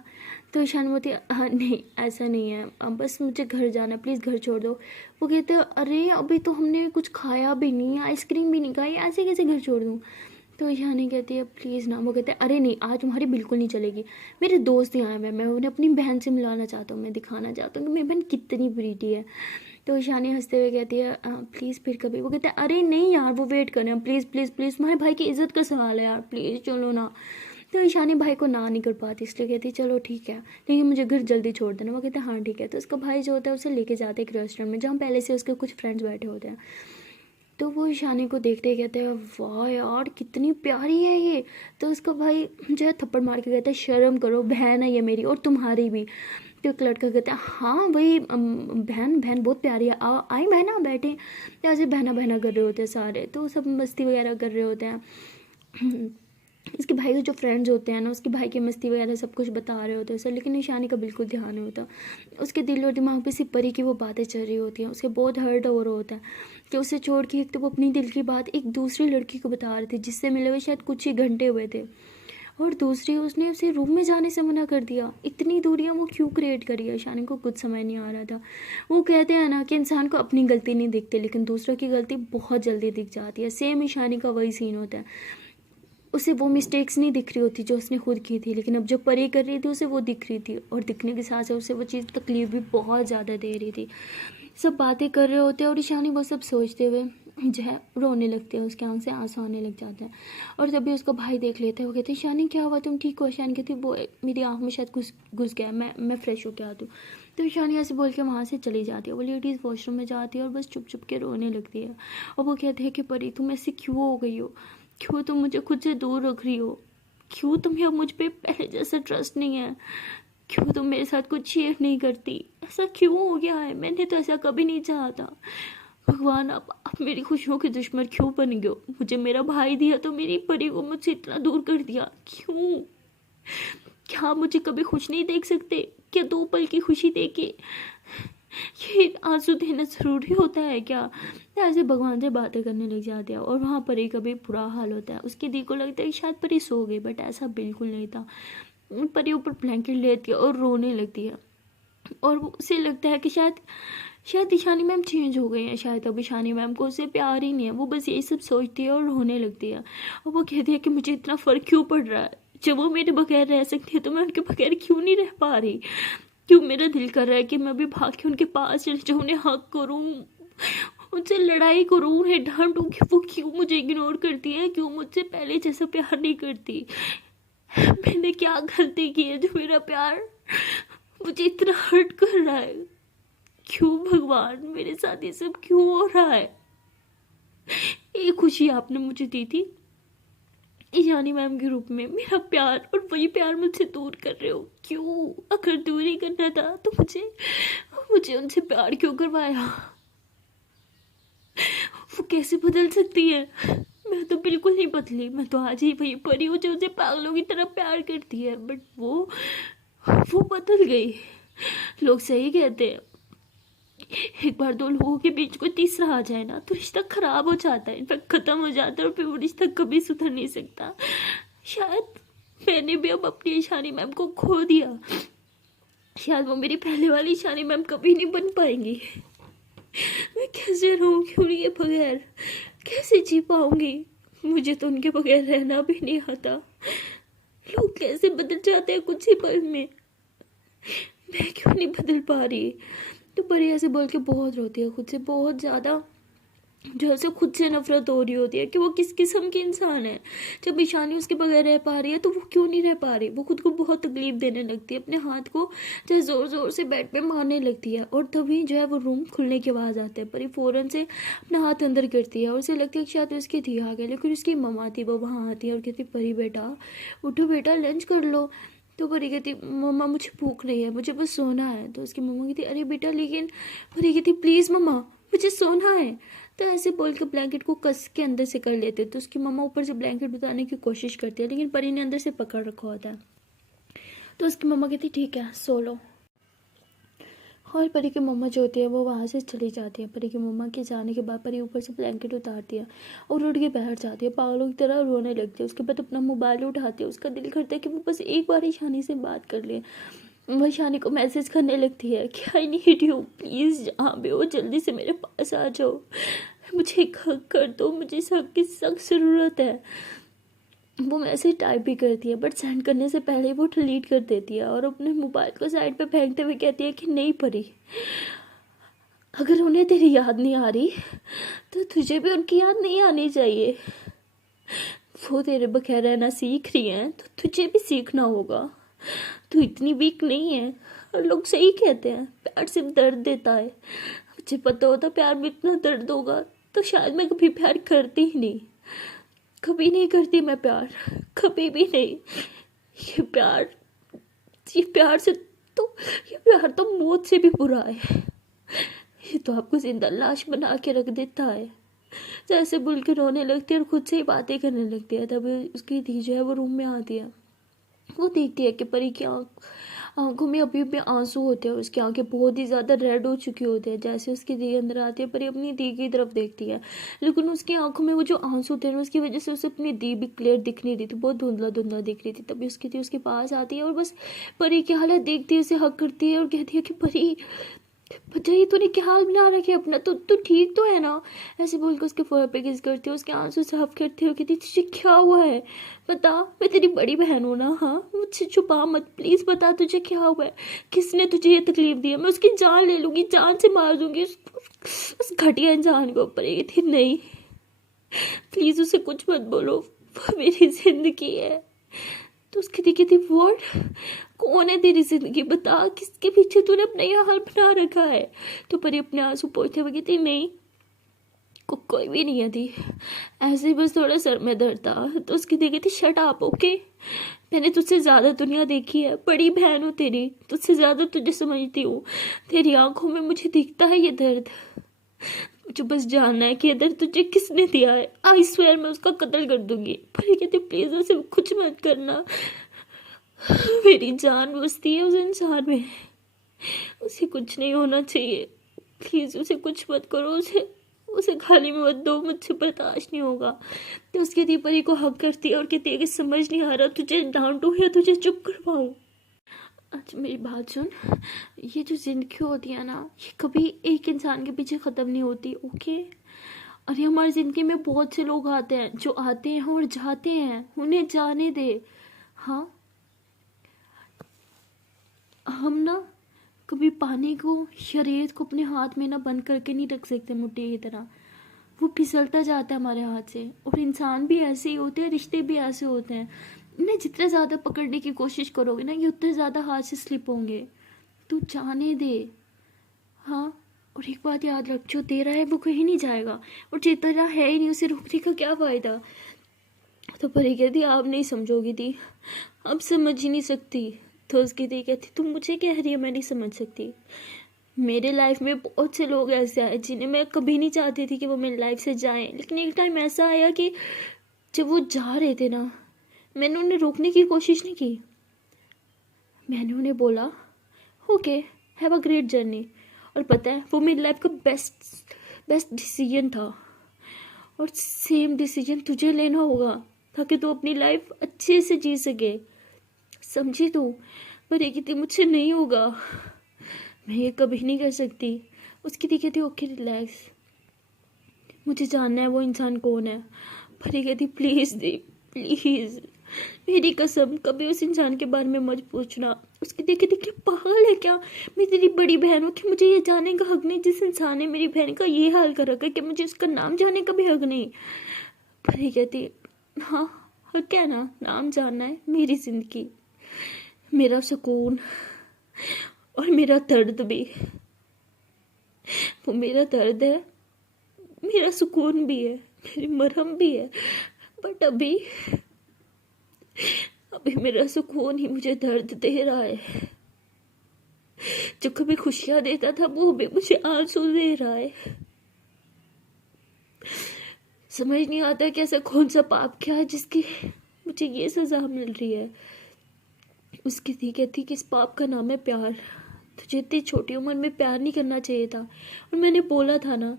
तो ईशान बोलती हाँ नहीं ऐसा नहीं है, अब बस मुझे घर जाना, प्लीज़ घर छोड़ दो। वो कहते अरे अभी तो हमने कुछ खाया भी नहीं, आइसक्रीम भी नहीं खाई, ऐसे कैसे घर छोड़ दूँ। तो ईशानी कहती है प्लीज़ ना। वो कहते हैं अरे नहीं आज तुम्हारी बिल्कुल नहीं चलेगी, मेरे दोस्त यहाँ हैं, मैं उन्हें अपनी बहन से मिलाना चाहता हूँ, मैं दिखाना चाहता हूँ कि मेरी बहन कितनी प्रीटी है। तो ईशानी हंसते हुए कहती है प्लीज़ फिर कभी। वो कहते हैं अरे नहीं यार वो वेट करें, प्लीज़ प्लीज़ प्लीज़, तुम्हारे भाई की इज़्ज़त का सवाल है यार, प्लीज़ चलो ना। तो ईशानी भाई को ना नहीं कर पाती, इसलिए कहती चलो ठीक है लेकिन मुझे घर जल्दी छोड़ देना। वो कहते हैं हाँ ठीक है। तो उसका भाई जो होता है उसे लेके जाते हैं एक रेस्टोरेंट में जहाँ पहले से उसके कुछ फ्रेंड्स बैठे होते हैं। तो वो ईशानी को देखते ही कहते हैं वाह यार कितनी प्यारी है ये। तो उसका भाई जो है थप्पड़ मार के कहता है शर्म करो, बहन है ये मेरी और तुम्हारी भी। तो एक लड़का कहता है हाँ वही बहन बहन बहुत प्यारी है, आई बहना बैठे। तो ऐसे बहना बहना कर रहे होते हैं सारे, तो सब मस्ती वगैरह कर रहे होते हैं। इसके भाई के जो फ्रेंड्स होते हैं ना, उसके भाई की मस्ती वगैरह सब कुछ बता रहे होते हैं सर, लेकिन ईशानी का बिल्कुल ध्यान नहीं होता। उसके दिल और दिमाग पे सिर्फ परी की वो बातें चल रही होती हैं, उसके बहुत हर्ट हो रहा होता है कि उसे छोड़ के एक तो वो अपनी दिल की बात एक दूसरी लड़की को बता रही थी जिससे मिले हुए शायद कुछ ही घंटे हुए थे, और दूसरी उसने उसे रूम में जाने से मना कर दिया। इतनी दूरियां वो क्यों क्रिएट करी है, ईशानी को कुछ समझ नहीं आ रहा था। वो कहते हैं ना कि इंसान को अपनी गलती नहीं दिखती लेकिन दूसरों की गलती बहुत जल्दी दिख जाती है। सेम ईशानी का वही सीन होता है, उसे वो मिस्टेक्स नहीं दिख रही होती जो उसने खुद की थी, लेकिन अब जो परी कर रही थी उसे वो दिख रही थी, और दिखने के साथ साथ उसे वो चीज़ तकलीफ भी बहुत ज़्यादा दे रही थी। सब बातें कर रहे होते हैं और ईशानी वो सब सोचते हुए जो है रोने लगते हैं, उसके आंख से आंसू आने लग जाते हैं। और तभी उसका भाई देख लेता है, वो कहते हैं ईशानी क्या हुआ, तुम ठीक हो। ईशानी कहती वो मेरी आँख में शायद घुस गया, मैं फ्रेश होकर आती हूँ। तो ईशानी ऐसे बोल के वहाँ से चली जाती है, वो लेडीज़ वॉशरूम में जाती है और बस चुप चुप के रोने लगती है। और वो कहते हैं कि परी तुम ऐसे क्यों हो गई हो, क्यों तुम मुझे खुद से दूर रख रही हो, क्यों तुम्हें अब मुझ पे पहले जैसा ट्रस्ट नहीं है, क्यों तुम मेरे साथ कुछ शेयर नहीं करती, ऐसा क्यों हो गया है, मैंने तो ऐसा कभी नहीं चाहा था। भगवान आप मेरी खुशियों के दुश्मन क्यों बन गए हो, मुझे मेरा भाई दिया तो मेरी परी को मुझसे इतना दूर कर दिया, क्यों, क्या आप मुझे कभी खुश नहीं देख सकते, क्या 2 पल की खुशी देके ये आंसू देना ज़रूरी होता है क्या। ऐसे भगवान से बातें करने लग जाते हैं और वहाँ परी का भी बुरा हाल होता है। उसकी दी को लगता है कि शायद परी सो गई, बट ऐसा बिल्कुल नहीं था। परी ऊपर ब्लैंकेट लेती है और रोने लगती है, और उसे लगता है कि शायद ईशानी मैम चेंज हो गई हैं, शायद अब ईशानी मैम को उससे प्यार ही नहीं है। वो बस यही सब सोचती है और रोने लगती है, और वो कहती है कि मुझे इतना फ़र्क क्यों पड़ रहा है, जब वो मेरे बगैर रह सकती है तो मैं उनके बगैर क्यों नहीं रह पा रही, क्यों मेरा दिल कर रहा है कि मैं भी भाग के उनके पास चले जाऊँ, उन्हें हक करूँ, उनसे लड़ाई करूँ, उन्हें डांटूँ कि वो क्यों मुझे इग्नोर करती है, क्यों मुझसे पहले जैसा प्यार नहीं करती, मैंने क्या गलती की है जो मेरा प्यार मुझे इतना हर्ट कर रहा है, क्यों भगवान मेरे साथ ये सब क्यों हो रहा है। ये खुशी आपने मुझे दी थी ईशानी मैम के रूप में, मेरा प्यार, और वही प्यार मुझसे दूर कर रहे हो क्यों? अगर दूर ही करना था तो मुझे मुझे उनसे प्यार क्यों करवाया? वो कैसे बदल सकती है? मैं तो बिल्कुल नहीं बदली, मैं तो आज ही वही परी हूँ जो उसे पागलों की तरह प्यार करती है, बट वो बदल गई। लोग सही कहते हैं, एक बार दो लोगों के बीच कोई तीसरा आ जाए ना तो रिश्ता खराब हो जाता है, इनफैक्ट खत्म हो जाता है, और फिर वो रिश्ता कभी सुधर नहीं सकता। शायद मैंने भी अब अपनी ईशानी मैम को खो दिया, शायद वो मेरी पहले वाली ईशानी मैम कभी नहीं बन पाएंगी। मैं कैसे रहूँगी उनके बगैर, कैसे जी पाऊंगी? मुझे तो उनके बगैर रहना भी नहीं आता। लोग कैसे बदल जाते हैं कुछ ही पल में, मैं क्यों नहीं बदल पा रही? तो परी ऐसे बोल के बहुत रोती है, खुद से बहुत ज़्यादा, जो है खुद से नफरत हो रही होती है कि वो किस किस्म की इंसान है। जब ईशानी उसके बगैर रह पा रही है तो वो क्यों नहीं रह पा रही? वो खुद को बहुत तकलीफ देने लगती है, अपने हाथ को जो है ज़ोर ज़ोर से बेड पे मारने लगती है, और तभी जो है वो रूम खुलने की आवाज़ आती है। परी फ़ौरन से अपना हाथ अंदर करती है और उसे लगता है कि शायद उसकी धी आ गई, लेकिन उसकी मम्मा थी, वो वहाँ आती है और कहती परी बेटा उठो बेटा, लंच कर लो। तो परी कहती मम्मा मुझे भूख नहीं है, मुझे बस सोना है। तो उसकी मम्मा कहती अरे बेटा, लेकिन परी कहती प्लीज़ मम्मा मुझे सोना है। तो ऐसे बोल के ब्लैंकेट को कस के अंदर से कर लेते, तो उसकी मम्मा ऊपर से ब्लैंकेट उतारने की कोशिश करती है, लेकिन परी ने अंदर से पकड़ रखा होता है। तो उसकी मम्मा कहती ठीक है सो लो, और परी की मम्मा जो होती है वो वहाँ से चली जाती है। परी की मम्मा के जाने के बाद परी ऊपर से ब्लैंकेट उतारती है और उठ के बैठ जाती है, पागलों की तरह रोने लगती है। उसके बाद अपना मोबाइल उठाती है, उसका दिल करता है कि वो बस एक बार ईशानी से बात कर ले। वो ईशानी को मैसेज करने लगती है कि आई नीड यू, प्लीज़ जहाँ भी हो जल्दी से मेरे पास आ जाओ, मुझे एक हक कर दो, मुझे इस हक की सख्त ज़रूरत है। वो मैसेज टाइप भी करती है, बट सेंड करने से पहले वो डिलीट कर देती है और अपने मोबाइल को साइड पे फेंकते हुए कहती है कि नहीं परी, अगर उन्हें तेरी याद नहीं आ रही तो तुझे भी उनकी याद नहीं आनी चाहिए। वो तेरे बगैर रहना सीख रही हैं तो तुझे भी सीखना होगा। तू इतनी वीक नहीं है, और लोग सही कहते हैं प्यार सिर्फ दर्द देता है। मुझे पता होता प्यार में इतना दर्द होगा तो शायद मैं कभी प्यार करती ही नहीं, कभी नहीं करती मैं प्यार, कभी भी नहीं। ये प्यार से तो ये प्यार तो मौत से भी बुरा है, ये तो आपको जिंदा लाश बना के रख देता है। जैसे बुल के रोने लगती है और खुद से ही बातें करने लगती है। तभी उसकी धी जो है वो रूम में आती है, वो देखती है कि परी की आंखों में अभी भी आंसू होते हैं, उसकी आंखें बहुत ही ज़्यादा रेड हो चुकी होती है। जैसे उसकी दी अंदर आती है, परी अपनी दी की तरफ देखती है, लेकिन उसकी आंखों में वो जो आंसू थे ना उसकी वजह से उसे अपनी दी भी क्लियर दिख नहीं रही थी, बहुत धुंधला धुंधला दिख रही थी। तभी उसकी दी उसके पास आती है और बस परी की हालत देखती है, उसे हक करती है और कहती है कि परी भजाई तूने क्या हाल बना रखे अपना, तो ठीक तो है ना? ऐसे बोल के उसके फोर पे किस करती है, उसके आंसू साफ करती है, कहती तुझे क्या हुआ है बता, मैं तेरी बड़ी बहन हूँ ना, हाँ मुझसे छुपा मत, प्लीज़ बता तुझे क्या हुआ है, किसने तुझे ये तकलीफ दी है, मैं उसकी जान ले लूँगी, जान से मार दूँगी उस घटिया इंसान को। ऊपर ये थी नहीं, प्लीज़ उसे कुछ मत बोलो, वो मेरी जिंदगी है। तो उसकी देखी थी वर्ड, कौन है तेरी जिंदगी, बता किसके पीछे तूने अपना यह हाल बना रखा है? तो परी अपने आंसू पोंछते हुए कहती नहीं कोई भी नहीं है थी, ऐसे ही बस थोड़ा सर में दर्द था। तो उसकी देखी थी शट अप ओके, मैंने तुझसे ज़्यादा दुनिया देखी है, बड़ी बहन हूँ तेरी, तुझसे ज़्यादा तुझे समझती हूँ, तेरी आंखों में मुझे दिखता है ये दर्द, मुझे बस जानना है कि ये दर्द तुझे किसने दिया है, आई स्वेयर मैं उसका कत्ल कर दूंगी। परी कहती प्लीज़ उसे कुछ मत करना, मेरी जान बसती है उस इंसान में, उसे कुछ नहीं होना चाहिए, प्लीज़ उसे कुछ मत करो, उसे खाली में मत दो, मुझसे बर्दाश्त नहीं होगा। तो उसकी दी परी को हक करती है और कहती है कि समझ नहीं आ रहा तुझे डांटूं या तुझे चुप करवाऊं। अच्छा मेरी बात सुन, ये जो जिंदगी होती है ना ये कभी एक इंसान के पीछे ख़त्म नहीं होती ओके। अरे हमारी ज़िंदगी में बहुत से लोग आते हैं जो आते हैं और जाते हैं, उन्हें जाने दे। हाँ हम ना कभी पानी को या रेत को अपने हाथ में ना बंद करके नहीं रख सकते मुट्ठी की तरह, वो फिसलता जाता है हमारे हाथ से। और इंसान भी ऐसे ही होते हैं, रिश्ते भी ऐसे होते हैं, इन्हें जितने ज़्यादा पकड़ने की कोशिश करोगे ना ये उतने ज़्यादा हाथ से स्लिप होंगे। तू जाने दे। हाँ और एक बात याद रख, जो तेरा है वो कहीं नहीं जाएगा, और जो तेरा है ही नहीं उसे रोकने का क्या फ़ायदा। तो परी कहती आप नहीं समझोगी थी, अब समझ ही नहीं सकती। तो उसकी दी कहती तुम मुझे कह रही है मैं नहीं समझ सकती। मेरे लाइफ में बहुत से लोग ऐसे आए जिन्हें मैं कभी नहीं चाहती थी कि वो मेरी लाइफ से जाएं, लेकिन एक टाइम ऐसा आया कि जब वो जा रहे थे ना, मैंने उन्हें रोकने की कोशिश नहीं की। मैंने उन्हें बोला okay, have a great journey. और पता है वो मेरी लाइफ का बेस्ट डिसीजन था, और सेम डिसीजन तुझे लेना होगा ताकि तू अपनी लाइफ अच्छे से जी सके, समझी तू। पर ये कहती मुझसे नहीं होगा, मैं ये कभी नहीं कर सकती। उसकी दी कहती ओके रिलैक्स, मुझे जानना है वो इंसान कौन है। पर ये कहती प्लीज़ दी प्लीज़, मेरी कसम कभी उस इंसान के बारे में मत पूछना। उसकी दी कहती क्या पागल है क्या, मैं तेरी बड़ी बहन हूँ कि मुझे ये जानने का हक नहीं। जिस इंसान ने मेरी बहन का ये हाल कर रखा है कि मुझे उसका नाम जानने का भी हक नहीं। पर ये कहती हाँ हक है ना, नाम जानना है। मेरी ज़िंदगी, मेरा सुकून और मेरा दर्द भी, वो मेरा दर्द है, मेरा सुकून भी है, मेरी मरहम भी है। बट अभी मेरा सुकून ही मुझे दर्द दे रहा है। जो कभी खुशियां देता था वो भी मुझे आंसू दे रहा है। समझ नहीं आता कि ऐसा कौन सा पाप क्या है जिसकी मुझे ये सजा मिल रही है। उसकी थी कहती कि इस पाप का नाम है प्यार। तुझे इतनी छोटी उम्र में प्यार नहीं करना चाहिए था। और मैंने बोला था ना,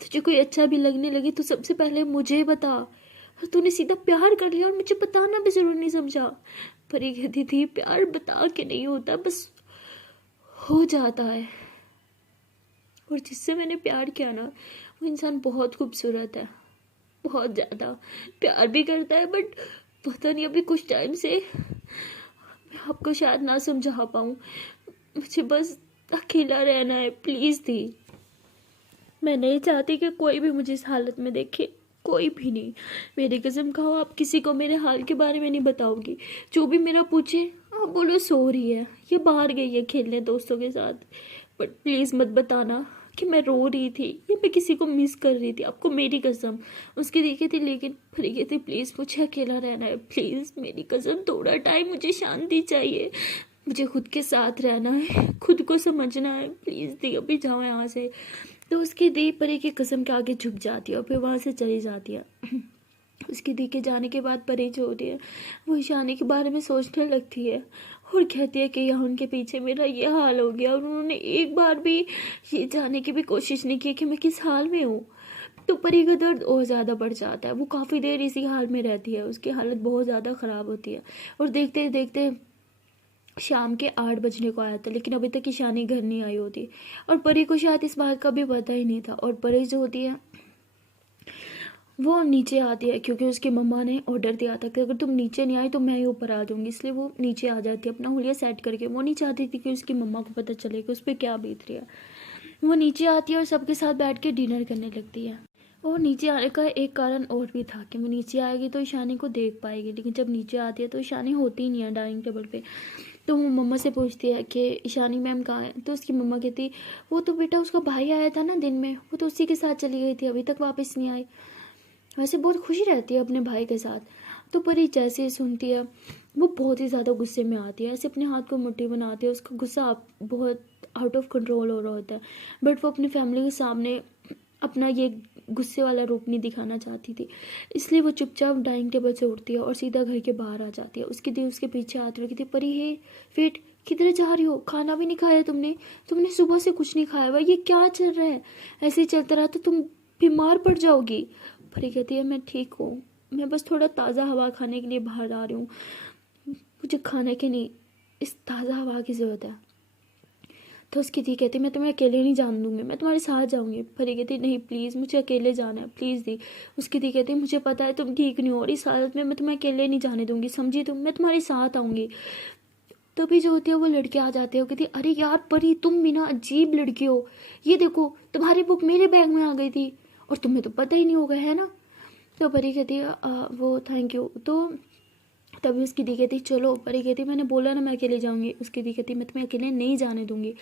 तुझे कोई अच्छा भी लगने लगे तो सबसे पहले मुझे बता। और तूने सीधा प्यार कर लिया और मुझे बताना भी जरूर नहीं समझा। पर ये कहती थी प्यार बता के नहीं होता, बस हो जाता है। और जिससे मैंने प्यार किया ना, वो इंसान बहुत खूबसूरत है, बहुत ज़्यादा प्यार भी करता है। बट पता नहीं अभी कुछ टाइम से मैं आपको शायद ना समझा पाऊँ। मुझे बस अकेला रहना है, प्लीज़ दी। मैं नहीं चाहती कि कोई भी मुझे इस हालत में देखे, कोई भी नहीं। मेरी कसम खाओ आप किसी को मेरे हाल के बारे में नहीं बताऊंगी। जो भी मेरा पूछे आप बोलो सो रही है, ये बाहर गई है खेलने दोस्तों के साथ। बट प्लीज़ मत बताना कि मैं रो रही थी या मैं किसी को मिस कर रही थी, आपको मेरी कसम। उसकी देखी थी लेकिन फिर ये थी प्लीज़ मुझे अकेला रहना है, प्लीज़ मेरी कसम थोड़ा टाइम मुझे शांति चाहिए, मुझे खुद के साथ रहना है, खुद को समझना है, प्लीज़ दी अभी जाओ यहाँ से। तो उसकी दी परी की कसम के आगे झुक जाती है और फिर वहाँ से चली जाती है। उसकी दी के जाने के बाद परी जो होती है वो ईशानी के बारे में सोचने लगती है और कहती है कि यहाँ उनके पीछे मेरा ये हाल हो गया और उन्होंने एक बार भी ये जानने की भी कोशिश नहीं की कि मैं किस हाल में हूँ। तो परी का दर्द और ज़्यादा बढ़ जाता है। वो काफ़ी देर इसी हाल में रहती है, उसकी हालत बहुत ज़्यादा ख़राब होती है। और देखते देखते शाम के 8 बजने को आया था, लेकिन अभी तक ईशानी घर नहीं आई होती। और परी को शायद इस बात का भी पता ही नहीं था। और परी जो होती है वो नीचे आती है क्योंकि उसकी मम्मा ने ऑर्डर दिया था कि अगर तुम नीचे नहीं आई तो मैं ही ऊपर आ जाऊंगी, इसलिए वो नीचे आ जाती है अपना हुलिया सेट करके। वो नहीं चाहती थी कि उसकी मम्मा को पता चले कि उस पर क्या बीत रही है। वो नीचे आती है और सबके साथ बैठ के डिनर करने लगती है। और नीचे आने का एक कारण और भी था कि वो नीचे आएगी तो ईशानी को देख पाएगी, लेकिन जब नीचे आती है तो ईशानी होती ही नहीं है डाइनिंग टेबल पे। तो वो मम्मा से पूछती है कि ईशानी मैम कहाँ है। तो उसकी मम्मा कहती वो तो बेटा उसका भाई आया था ना दिन में, वो तो उसी के साथ चली गई थी, अभी तक वापस नहीं आई। वैसे बहुत खुशी रहती है अपने भाई के साथ। तो परी जैसे ही सुनती है वो बहुत ही ज़्यादा गुस्से में आती है, ऐसे अपने हाथ को मुट्ठी बनाती है। उसका गुस्सा बहुत आउट ऑफ कंट्रोल हो रहा होता है, बट वो अपनी फैमिली के सामने अपना ये गुस्से वाला रूप नहीं दिखाना चाहती थी, इसलिए वो चुपचाप डाइनिंग टेबल से उठती है और सीधा घर के बाहर आ जाती है। उसकी दी उसके पीछे आती रहती थी, परी हे वेट किधर जा रही हो, खाना भी नहीं खाया तुमने, तुमने सुबह से कुछ नहीं खाया हुआ, ये क्या चल रहा है, ऐसे ही चलता रहा तो तुम बीमार पड़ जाओगी। परी कहती है मैं ठीक हूँ, मैं बस थोड़ा ताज़ा हवा खाने के लिए बाहर आ रही हूँ, मुझे खाने के नहीं इस ताज़ा हवा की ज़रूरत है। तो उसकी दी कहती मैं तुम्हें अकेले नहीं जान दूंगी, मैं तुम्हारे साथ जाऊंगी। परी कहती नहीं प्लीज़ मुझे अकेले जाना है, प्लीज़ दी। उसकी दी कहती मुझे पता है तुम ठीक नहीं हो और इस हालत में मैं तुम्हें अकेले नहीं जाने दूंगी, समझी तुम, मैं तुम्हारे साथ आऊँगी। तभी जो होती है वो लड़के आ जाते हो, कहती अरे यार परी तुम भी ना अजीब लड़की हो, ये देखो तुम्हारी बुक मेरे बैग में आ गई थी और तुम्हें तो पता ही नहीं होगा है ना। तो परी कहती है वो थैंक यू। तो तभी उसकी दी कहती चलो, परी कहती मैंने बोला ना मैं अकेले जाऊंगी। उसकी दी कहती मैं तुम्हें अकेले नहीं जाने दूंगी।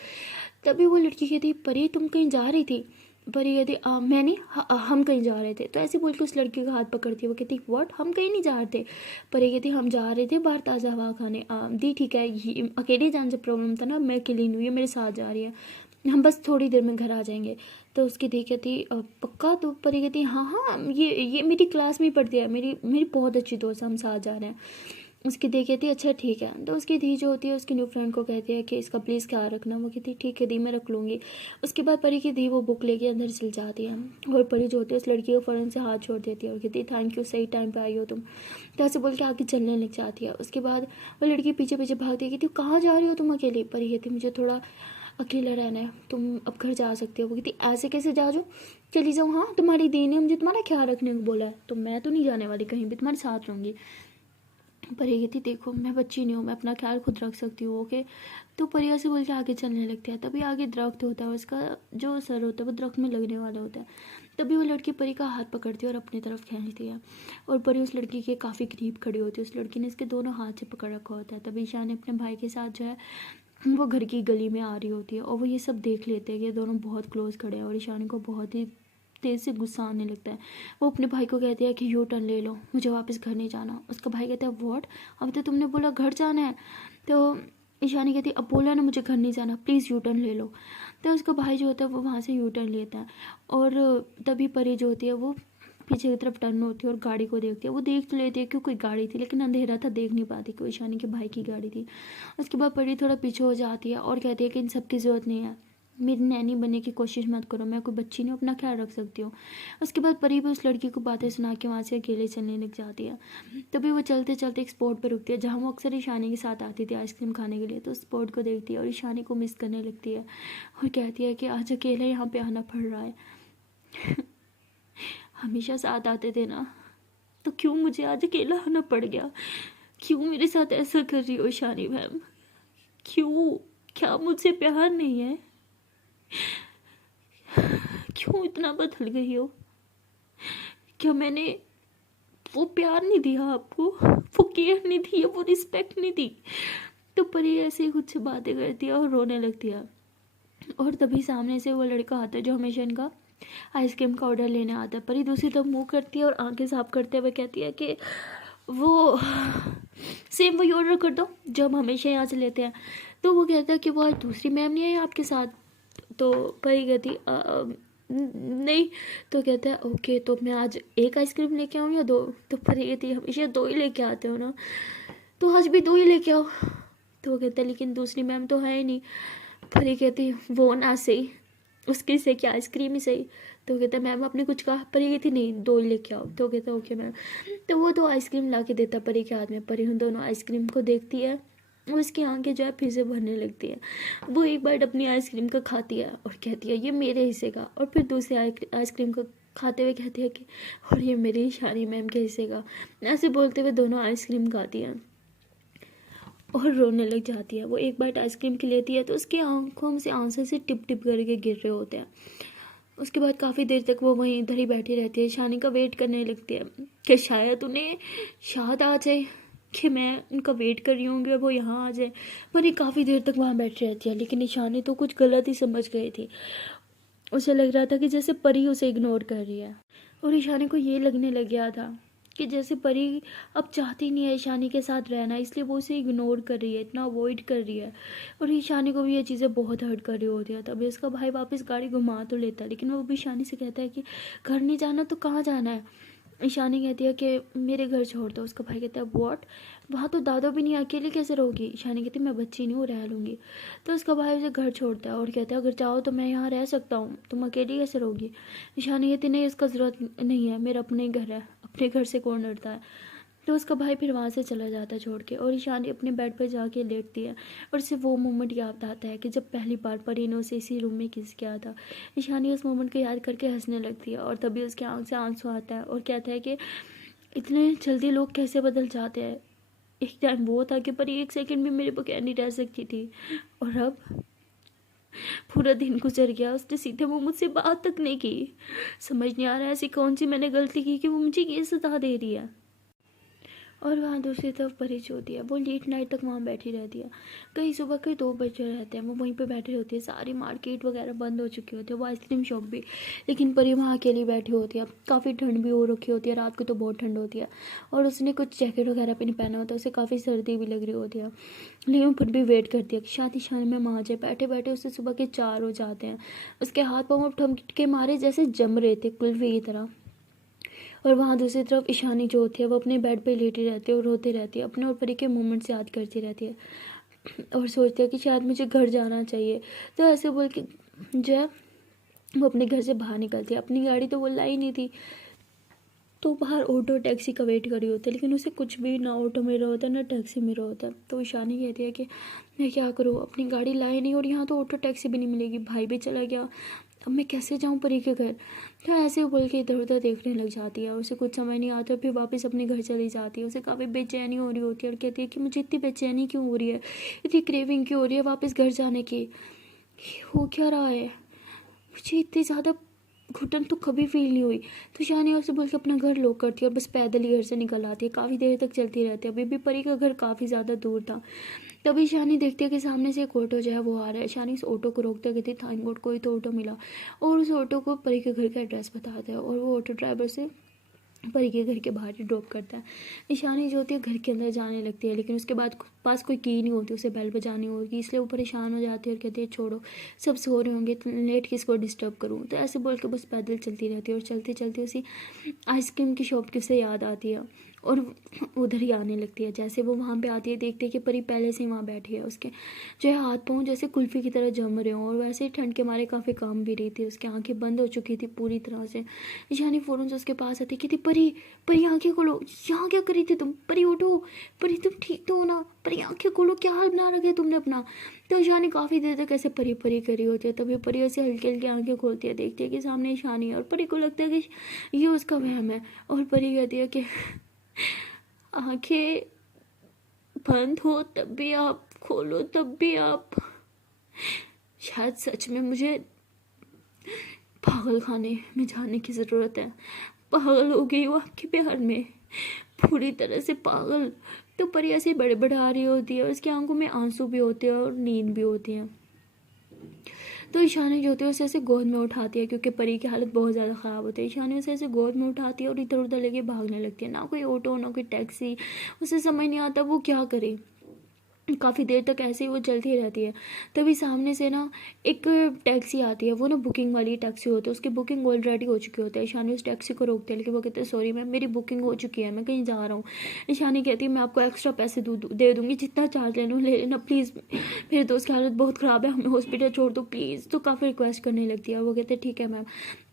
तभी वो लड़की कहती परी तुम कहीं जा रही थी? परी कहती मैंने हम कहीं जा रहे थे। तो ऐसे बोल के उस लड़की का हाथ पकड़ती है। वो कहती व्हाट, हम कहीं नहीं जा रहे थे। परी कहती हम जा रहे थे बाहर ताज़ा हवा खाने। दी ठीक है, अकेले जाने से प्रॉब्लम था ना, मैं अकेली नहीं हुई, मेरे साथ जा रही है, हम बस थोड़ी देर में घर आ जाएंगे। तो उसकी दी कहती पक्का? तो परी कहती हाँ हाँ, ये मेरी क्लास में ही पढ़ती है, मेरी मेरी बहुत अच्छी दोस्त है, हम साथ जा रहे हैं। उसकी दी कहती है अच्छा ठीक है। तो उसकी दी जो होती है उसकी न्यू फ्रेंड को कहती है कि इसका प्लीज़ ख्याल रखना। वो कहती है ठीक है दी, मैं रख लूँगी। उसके बाद परी की दी वो बुक लेके अंदर चल जाती है और परी जो होती है उस लड़की को फ़ौरन से हाथ छोड़ देती है और कहती है थैंक यू, सही टाइम पे आई हो तुम। तो ऐसे बोल के आगे चलने लग जाती है। उसके बाद वो लड़की पीछे पीछे भागती है, कहती कहाँ जा रही हो तुम अकेली? परी कहती मुझे थोड़ा अकेला रहना है, तुम अब घर जा सकते हो। वो कहती ऐसे कैसे जा जाओ, चली जाऊँ? हाँ तुम्हारी दी ने मुझे तुम्हारा ख्याल रखने को बोला है, तो मैं तो नहीं जाने वाली कहीं भी, तुम्हारे साथ रहूँगी। परी कहती देखो मैं बच्ची नहीं हूँ, मैं अपना ख्याल खुद रख सकती हूँ, ओके। तो परी ऐसे बोल के आगे चलने लगती है। तभी आगे दरख्त होता है, उसका जो सर होता है वो दरख्त में लगने वाला होता है। तभी वो लड़की परी का हाथ पकड़ती है और अपनी तरफ खींचती है और परी उस लड़की के काफ़ी करीब खड़ी होती है। उस लड़की ने इसके दोनों हाथ से पकड़ रखा होता है। तभी ईशान अपने भाई के साथ जो है वो घर की गली में आ रही होती है और वो ये सब देख लेते हैं कि ये दोनों बहुत क्लोज खड़े हैं और ईशान को बहुत ही तेज़ से गुस्सा आने लगता है। वो अपने भाई को कहती है कि यू टर्न ले लो, मुझे वापस घर नहीं जाना। उसका भाई कहता है व्हाट, अब तो तुमने बोला घर जाना है। तो ईशानी कहती है अब बोला ना मुझे घर नहीं जाना, प्लीज़ यू टर्न ले लो। तो उसका भाई जो होता है वो वहाँ से यू टर्न लेता है और तभी परी जो होती है वो पीछे की तरफ टर्न होती है और गाड़ी को देखती है। वो देख तो लेती है कि कोई गाड़ी थी लेकिन अंधेरा था, देख नहीं पाती कि ईशानी के भाई की गाड़ी थी। उसके बाद परी थोड़ा पीछे हो जाती है और कहती है कि इन सब की ज़रूरत नहीं है, मेरी नैनी बनने की कोशिश मत करो, मैं कोई बच्ची नहीं, अपना ख्याल रख सकती हूँ। उसके बाद परी भी उस लड़की को बातें सुना के वहाँ से अकेले चलने लग जाती है। तभी वो चलते चलते एक स्पॉट पर रुकती है जहाँ वो अक्सर ईशानी के साथ आती थी आइसक्रीम खाने के लिए। तो उस स्पॉट को देखती है और ईशानी को मिस करने लगती है और कहती है कि आज अकेले यहाँ पे आना पड़ रहा है। हमेशा साथ आते थे ना, तो क्यों मुझे आज अकेला आना पड़ गया? क्यों मेरे साथ ऐसा कर रही हो ईशानी मैम? क्यों? क्या मुझसे प्यार नहीं है? क्यों इतना बदल गई हो? क्या मैंने वो प्यार नहीं दिया आपको, वो केयर नहीं दी, वो रिस्पेक्ट नहीं दी? तो परी ऐसे ही खुद से बातें करती है और रोने लगती है। और तभी सामने से वो लड़का आता है जो हमेशा इनका आइसक्रीम का ऑर्डर लेने आता है। परी दूसरी तरफ मुँह करती है और आंखें साफ करते हुए कहती है कि वो सेम वही ऑर्डर कर दो जो हम हमेशा यहाँ से लेते हैं। तो वो कहता है कि वो आज दूसरी मैम नहीं है आपके साथ? तो परी कहती नहीं। तो कहता है ओके, तो मैं आज एक आइसक्रीम लेके आऊँ या दो? तो परी कहती हमेशा दो ही लेके आते हो ना, तो आज भी दो ही लेके आओ। तो वो कहता है लेकिन दूसरी मैम तो है ही नहीं। परी कहती वो ना सही, उसके से क्या आइसक्रीम ही सही। तो कहता मैम आपने कुछ कहा? परी कहती नहीं, दो ही लेके आओ। तो कहता ओके मैम। तो वो दो आइसक्रीम ला के देता परी के हाथ में। परी उन दोनों आइसक्रीम को देखती है, उसकी आंखें जो है फिर से भरने लगती है। वो एक बाइट अपनी आइसक्रीम का खाती है और कहती है ये मेरे हिस्से का, और फिर दूसरे आइसक्रीम को खाते हुए कहती है कि और ये मेरी ईशानी मैम के हिस्से का। ऐसे बोलते हुए दोनों आइसक्रीम खाती हैं और रोने लग जाती है। वो एक बाइट आइसक्रीम की लेती है तो उसकी आंखों से आंसू से टिप टिप करके गिर रहे होते हैं। उसके बाद काफ़ी देर तक वो वहीं इधर ही बैठी रहती है, ईशानी का वेट करने लगती है कि शायद उन्हें शायद आ जाए, कि मैं उनका वेट कर रही हूँ वो यहाँ आ जाए। पर ये काफ़ी देर तक वहाँ बैठी रहती है लेकिन ईशानी तो कुछ गलत ही समझ गई थी। उसे लग रहा था कि जैसे परी उसे इग्नोर कर रही है और ईशानी को ये लगने लग गया था कि जैसे परी अब चाहती नहीं है ईशानी के साथ रहना, इसलिए वो उसे इग्नोर कर रही है, इतना अवॉइड कर रही है। और ईशानी को भी ये चीज़ें बहुत हर्ट कर रही होती है। तभी उसका भाई वापस गाड़ी घुमा तो लेता है लेकिन वो भी ईशानी से कहता है कि घर नहीं जाना तो कहाँ जाना है? ईशानी कहती है कि मेरे घर छोड़ दो। उसका भाई कहता है व्हाट, वहाँ तो दादा भी नहीं, अकेले कैसे रहोगी? ईशानी कहती मैं बच्ची नहीं हूँ, रह लूँगी। तो उसका भाई उसे घर छोड़ता है और कहता है अगर चाहो तो मैं यहाँ रह सकता हूँ, तुम अकेली कैसे रहोगी? ईशानी कहती नहीं, इसका ज़रूरत नहीं है, मेरा अपने घर है, अपने घर से कौन डरता है? तो उसका भाई फिर वहाँ से चला जाता है छोड़ के और ईशानी अपने बेड पर जाके लेटती है और उसे वो मोमेंट याद आता है कि जब पहली बार परी ने उसे इसी रूम में किस किया था। ईशानी उस मोमेंट को याद करके हंसने लगती है और तभी उसके आँख से आंसू आता है और कहता है कि इतने जल्दी लोग कैसे बदल जाते हैं। एक टाइम वो था कि परी एक सेकंड भी मेरे बगैर नहीं रह सकती थी और अब पूरा दिन गुजर गया, उसने सीधे वो मुझसे बात तक नहीं की। समझ नहीं आ रहा है ऐसी कौन सी मैंने गलती की कि वो मुझे ये सता दे रही है। और वहाँ दूसरी तरफ परी जो होती है वो लेट नाइट तक वहाँ बैठी रहती है। कई सुबह के 2 बजे रहते हैं, वो वहीं पे बैठी होती है। सारी मार्केट वगैरह बंद हो चुकी होती है, वो आइसक्रीम शॉप भी, लेकिन परी वहाँ अकेली बैठी होती है। काफ़ी ठंड भी हो रखी होती है, रात को तो बहुत ठंड होती है और उसने कुछ जैकेट वगैरह भी नहीं पहना होता, उसे काफ़ी सर्दी भी लग रही होती है, लेकिन फिर भी वेट करती है कि शादी शादी में माँ जाए। बैठे बैठे उसे सुबह के 4 हो जाते हैं। उसके हाथ पाँव ठमक के मारे जैसे जम रहे थे कुल्फी की तरह। और वहाँ दूसरी तरफ ईशानी जो होती है वो अपने बेड पे लेटी रहती है और रोती रहती है, अपने और परी के मोमेंट्स याद करती रहती है और सोचती है कि शायद मुझे घर जाना चाहिए। तो ऐसे बोल के जो है वो अपने घर से बाहर निकलती है। अपनी गाड़ी तो वो लाई नहीं थी, तो बाहर ऑटो टैक्सी का वेट कर रही होती है, लेकिन उसे कुछ भी ना ऑटो मिल रहा होता है ना टैक्सी मिल रहा होता है। तो ईशानी कहती है कि मैं क्या करूँ, अपनी गाड़ी लाए नहीं और यहाँ तो ऑटो टैक्सी भी नहीं मिलेगी, भाई भी चला गया, अब मैं कैसे जाऊँ परी के घर। तो ऐसे बोल के इधर उधर देखने लग जाती है। उसे कुछ समझ नहीं आता, फिर वापस अपने घर चली जाती है। उसे काफ़ी बेचैनी हो रही होती है और कहती है कि मुझे इतनी बेचैनी क्यों हो रही है, इतनी क्रेविंग क्यों हो रही है वापस घर जाने की, हो क्या रहा है, मुझे इतनी ज़्यादा घुटन तो कभी फील नहीं हुई। तो शानिया उसे बोल के अपना घर लॉक करती है और बस पैदल ही घर से निकल आती है। काफ़ी देर तक चलती रहती है। अभी भी परी का घर काफ़ी ज़्यादा दूर था। तभी शानी देखती है कि सामने से एक ऑटो जो है वो आ रहा है। शानी इस ऑटो को रोकते कहती है थैंक गॉड कोई तो ऑटो मिला, और उस ऑटो को परी के घर का एड्रेस बताता है और वो ऑटो ड्राइवर से परी के घर के बाहर ही ड्रॉप करता है। ईशानी जो होती है घर के अंदर जाने लगती है, लेकिन उसके बाद पास कोई की नहीं होती, उसे बेल बजानी होगी, इसलिए वो परेशान हो जाती है और कहती है छोड़ो सब सो रहे होंगे तो लेट किसको डिस्टर्ब करूँ। तो ऐसे बोल के बस पैदल चलती रहती है और चलते चलते उसी आइसक्रीम की शॉप की उसे याद आती है और उधर ही आने लगती है। जैसे वो वहाँ पे आती है देखती है कि परी पहले से ही वहाँ बैठी है, उसके जो है हाथ पाँव जैसे कुल्फ़ी की तरह जम रहे हों और वैसे ही ठंड के मारे काफ़ी काम भी रही थी, उसकी आंखें बंद हो चुकी थी पूरी तरह से। ईशानी फ़ौरन से उसके पास आती कहती परी परी आंखें खोलो, यहाँ क्या करी थी तुम, परी उठो, परी तुम ठीक तो हो ना, परी आंखें खोलो, क्या हाल बना रखे तुमने अपना। तो ईशानी काफ़ी देर तक ऐसे परी परी करी होती है। तभी परी ऐसे हल्की हल्की आंखें खोलती है, देखती है कि सामने ईशानी है और परी को लगता है कि ये उसका वहम है। और परी कहती है कि आंखें बंद हो तब भी आप, खोलो तब भी आप, शायद सच में मुझे पागल खाने में जाने की ज़रूरत है, पागल हो गई हूँ आपके प्यार में, पूरी तरह से पागल। तो परी ऐसे बड़े बड़े आ रही होती है, उसकी आंखों में आंसू भी होते हैं और नींद भी होती है। तो ईशानी जो होती है उसे ऐसे गोद में उठाती है, क्योंकि परी की हालत बहुत ज़्यादा ख़राब होती है। ईशानी उसे ऐसे गोद में उठाती है और इधर उधर लेके भागने लगती है। ना कोई ऑटो ना कोई टैक्सी, उसे समझ नहीं आता वो क्या करे। काफ़ी देर तक ऐसे ही वो चलती रहती है। तभी सामने से ना एक टैक्सी आती है, वो ना बुकिंग वाली टैक्सी होती है, उसकी बुकिंग ऑलरेडी हो चुकी होती है। ईशानी उस टैक्सी को रोकती है, लेकिन वो कहते हैं सॉरी मैम मेरी बुकिंग हो चुकी है, मैं कहीं जा रहा हूँ। ईशानी कहती है मैं आपको एक्स्ट्रा पैसे दे दूँगी, जितना चार्ज ले लूँ ले लेना प्लीज़, मेरे दोस्त की हालत बहुत ख़राब है, हमें हॉस्पिटल छोड़ दो प्लीज़। तो काफ़ी रिक्वेस्ट करने लगती है और वो कहते हैं ठीक है मैम।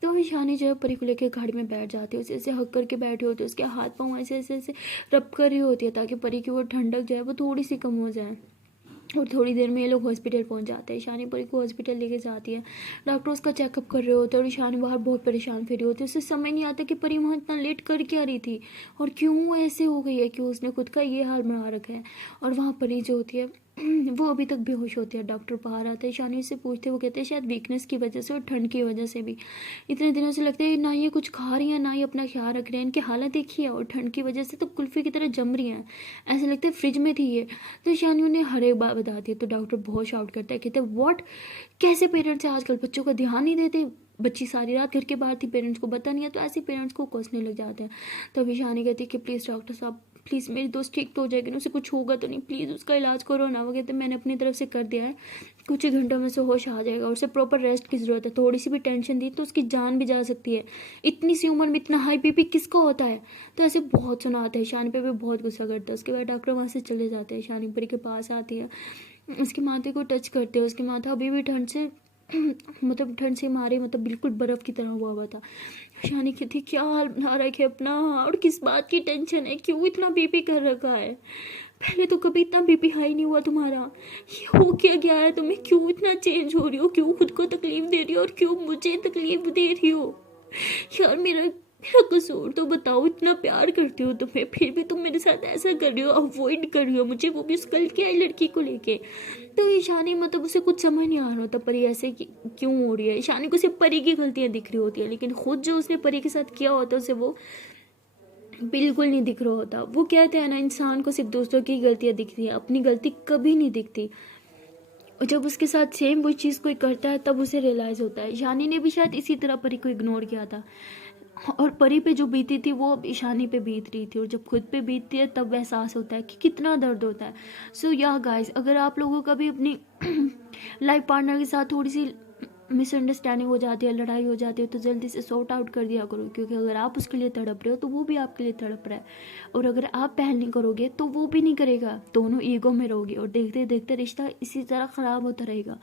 तो ईशानी जो है परी को लेकर गाड़ी में बैठ जाती है, उसे ऐसे हक करके बैठी होती है, उसके हाथ पाँव ऐसे ऐसे ऐसे रब कर रही होती है ताकि परी की वो ठंडक जो है वो थोड़ी सी कम हो जाए। और थोड़ी देर में ये लोग हॉस्पिटल पहुंच जाते हैं। ईशानी परी को हॉस्पिटल लेके जाती है। डॉक्टर उसका चेकअप कर रहे होते हैं और ईशानी बाहर बहुत परेशान फिर होती है। उसे समझ नहीं आता कि परी वहाँ इतना लेट कर क्या रही थी और क्यों ऐसे हो गई है, क्यों उसने खुद का ये हाल बना रखा है। और वहाँ परी जो होती है वो अभी तक बेहोश होती है। डॉक्टर बाहर आते हैं, ईशानी से पूछते, वो कहते हैं शायद वीकनेस की वजह से और ठंड की वजह से भी, इतने दिनों से लगता है ना ये कुछ खा रही हैं ना ये अपना ख्याल रख रहे हैं, इनकी हालत देखी है, और ठंड की वजह से तो कुल्फी की तरह जम रही हैं, ऐसे लगता है फ्रिज में थी ये। तो ईशानी उन्हें हर एक बात बताती है। तो डॉक्टर बहुत शाउट करता है, कहते हैं व्हाट, कैसे पेरेंट्स आजकल बच्चों का ध्यान नहीं देते, बच्ची सारी रात घर के बाहर थी, पेरेंट्स को पता नहीं है। तो ऐसे पेरेंट्स को कोसने लग जाते हैं। तब ईशानी कहती है कि प्लीज़ डॉक्टर साहब प्लीज़ मेरी दोस्त ठीक तो हो जाएगी ना, उसे कुछ होगा तो नहीं, प्लीज़ उसका इलाज करो ना। वो कहते मैंने अपनी तरफ से कर दिया है, कुछ ही घंटों में से होश आ जाएगा, और उसे प्रॉपर रेस्ट की ज़रूरत है, थोड़ी सी भी टेंशन दी तो उसकी जान भी जा सकती है, इतनी सी उम्र में इतना हाई बीपी किसको होता है। तो ऐसे बहुत सुनाते हैं, ईशानी पे भी बहुत गुस्सा करता है। उसके बाद डॉक्टर वहाँ से चले जाते हैं। ईशानी परी के पास आती है, उसके माथे को टच करते हैं। उसके माथा अभी भी ठंड से मतलब ठंड से मारे, मतलब बिल्कुल बर्फ़ की तरह हुआ था। शानी कहती क्या हाल बना रखे अपना, और किस बात की टेंशन है, क्यों इतना बीपी कर रखा है, पहले तो कभी इतना बीपी हाई नहीं हुआ तुम्हारा, ये हो क्या गया है तुम्हें, क्यों इतना चेंज हो रही हो, क्यों खुद को तकलीफ दे रही हो और क्यों मुझे तकलीफ दे रही हो। यार मेरा कसूर तो बताओ, इतना प्यार करती हो तुम्हें फिर भी तुम मेरे साथ ऐसा कर रही हो, अवॉइड कर रही हो मुझे, वो भी उस कल की आई लड़की को लेके। तो ईशानी मतलब उसे कुछ समझ नहीं आ रहा होता परी ऐसे क्यों हो रही है। ईशानी को सिर्फ परी की गलतियां दिख रही होती है, लेकिन खुद जो उसने परी के साथ किया होता है उसे वो बिल्कुल नहीं दिख रहा होता। वो कहते हैं ना, इंसान को सिर्फ दूसरों की गलतियां दिखती हैं, अपनी गलती कभी नहीं दिखती। और जब उसके साथ सेम वही चीज़ कोई करता है तब उसे रियलाइज़ होता है। ईशानी ने भी शायद इसी तरह परी को इग्नोर किया था, और परी पे जो बीती थी वो अब ईशानी पे बीत रही थी, और जब खुद पे बीतती है तब एहसास होता है कि कितना दर्द होता है। सो या गाइस, अगर आप लोगों का भी अपनी लाइफ पार्टनर के साथ थोड़ी सी मिसअंडरस्टैंडिंग हो जाती है, लड़ाई हो जाती है, तो जल्दी से सॉर्ट आउट कर दिया करो, क्योंकि अगर आप उसके लिए तड़प रहे हो तो वो भी आपके लिए तड़प रहा है। और अगर आप पहल नहीं करोगे तो वो भी नहीं करेगा, दोनों ईगो में रहोगे और देखते देखते रिश्ता इसी तरह ख़राब होता रहेगा।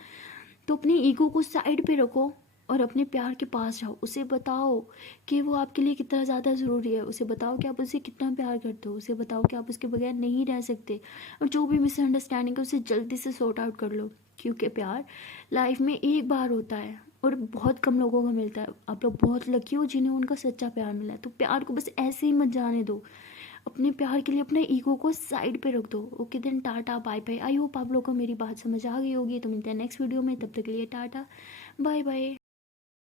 तो अपनी ईगो को साइड पे रखो और अपने प्यार के पास जाओ। उसे बताओ कि वो आपके लिए कितना ज़्यादा ज़रूरी है, उसे बताओ कि आप उसे कितना प्यार करते हो, उसे बताओ कि आप उसके बगैर नहीं रह सकते। और जो भी मिसअंडरस्टैंडिंग है उसे जल्दी से सॉर्ट आउट कर लो, क्योंकि प्यार लाइफ में एक बार होता है और बहुत कम लोगों को मिलता है। आप लोग बहुत लकी हो जिन्हें उनका सच्चा प्यार मिला है। तो प्यार को बस ऐसे ही मत जाने दो, अपने प्यार के लिए अपने ईगो को साइड पे रख दो। Okay then, tata bye bye. I hope आप लोगों को मेरी बात समझ आ गई होगी। तो मिलते हैं नेक्स्ट वीडियो में, तब तक के लिए टाटा बाय बाय।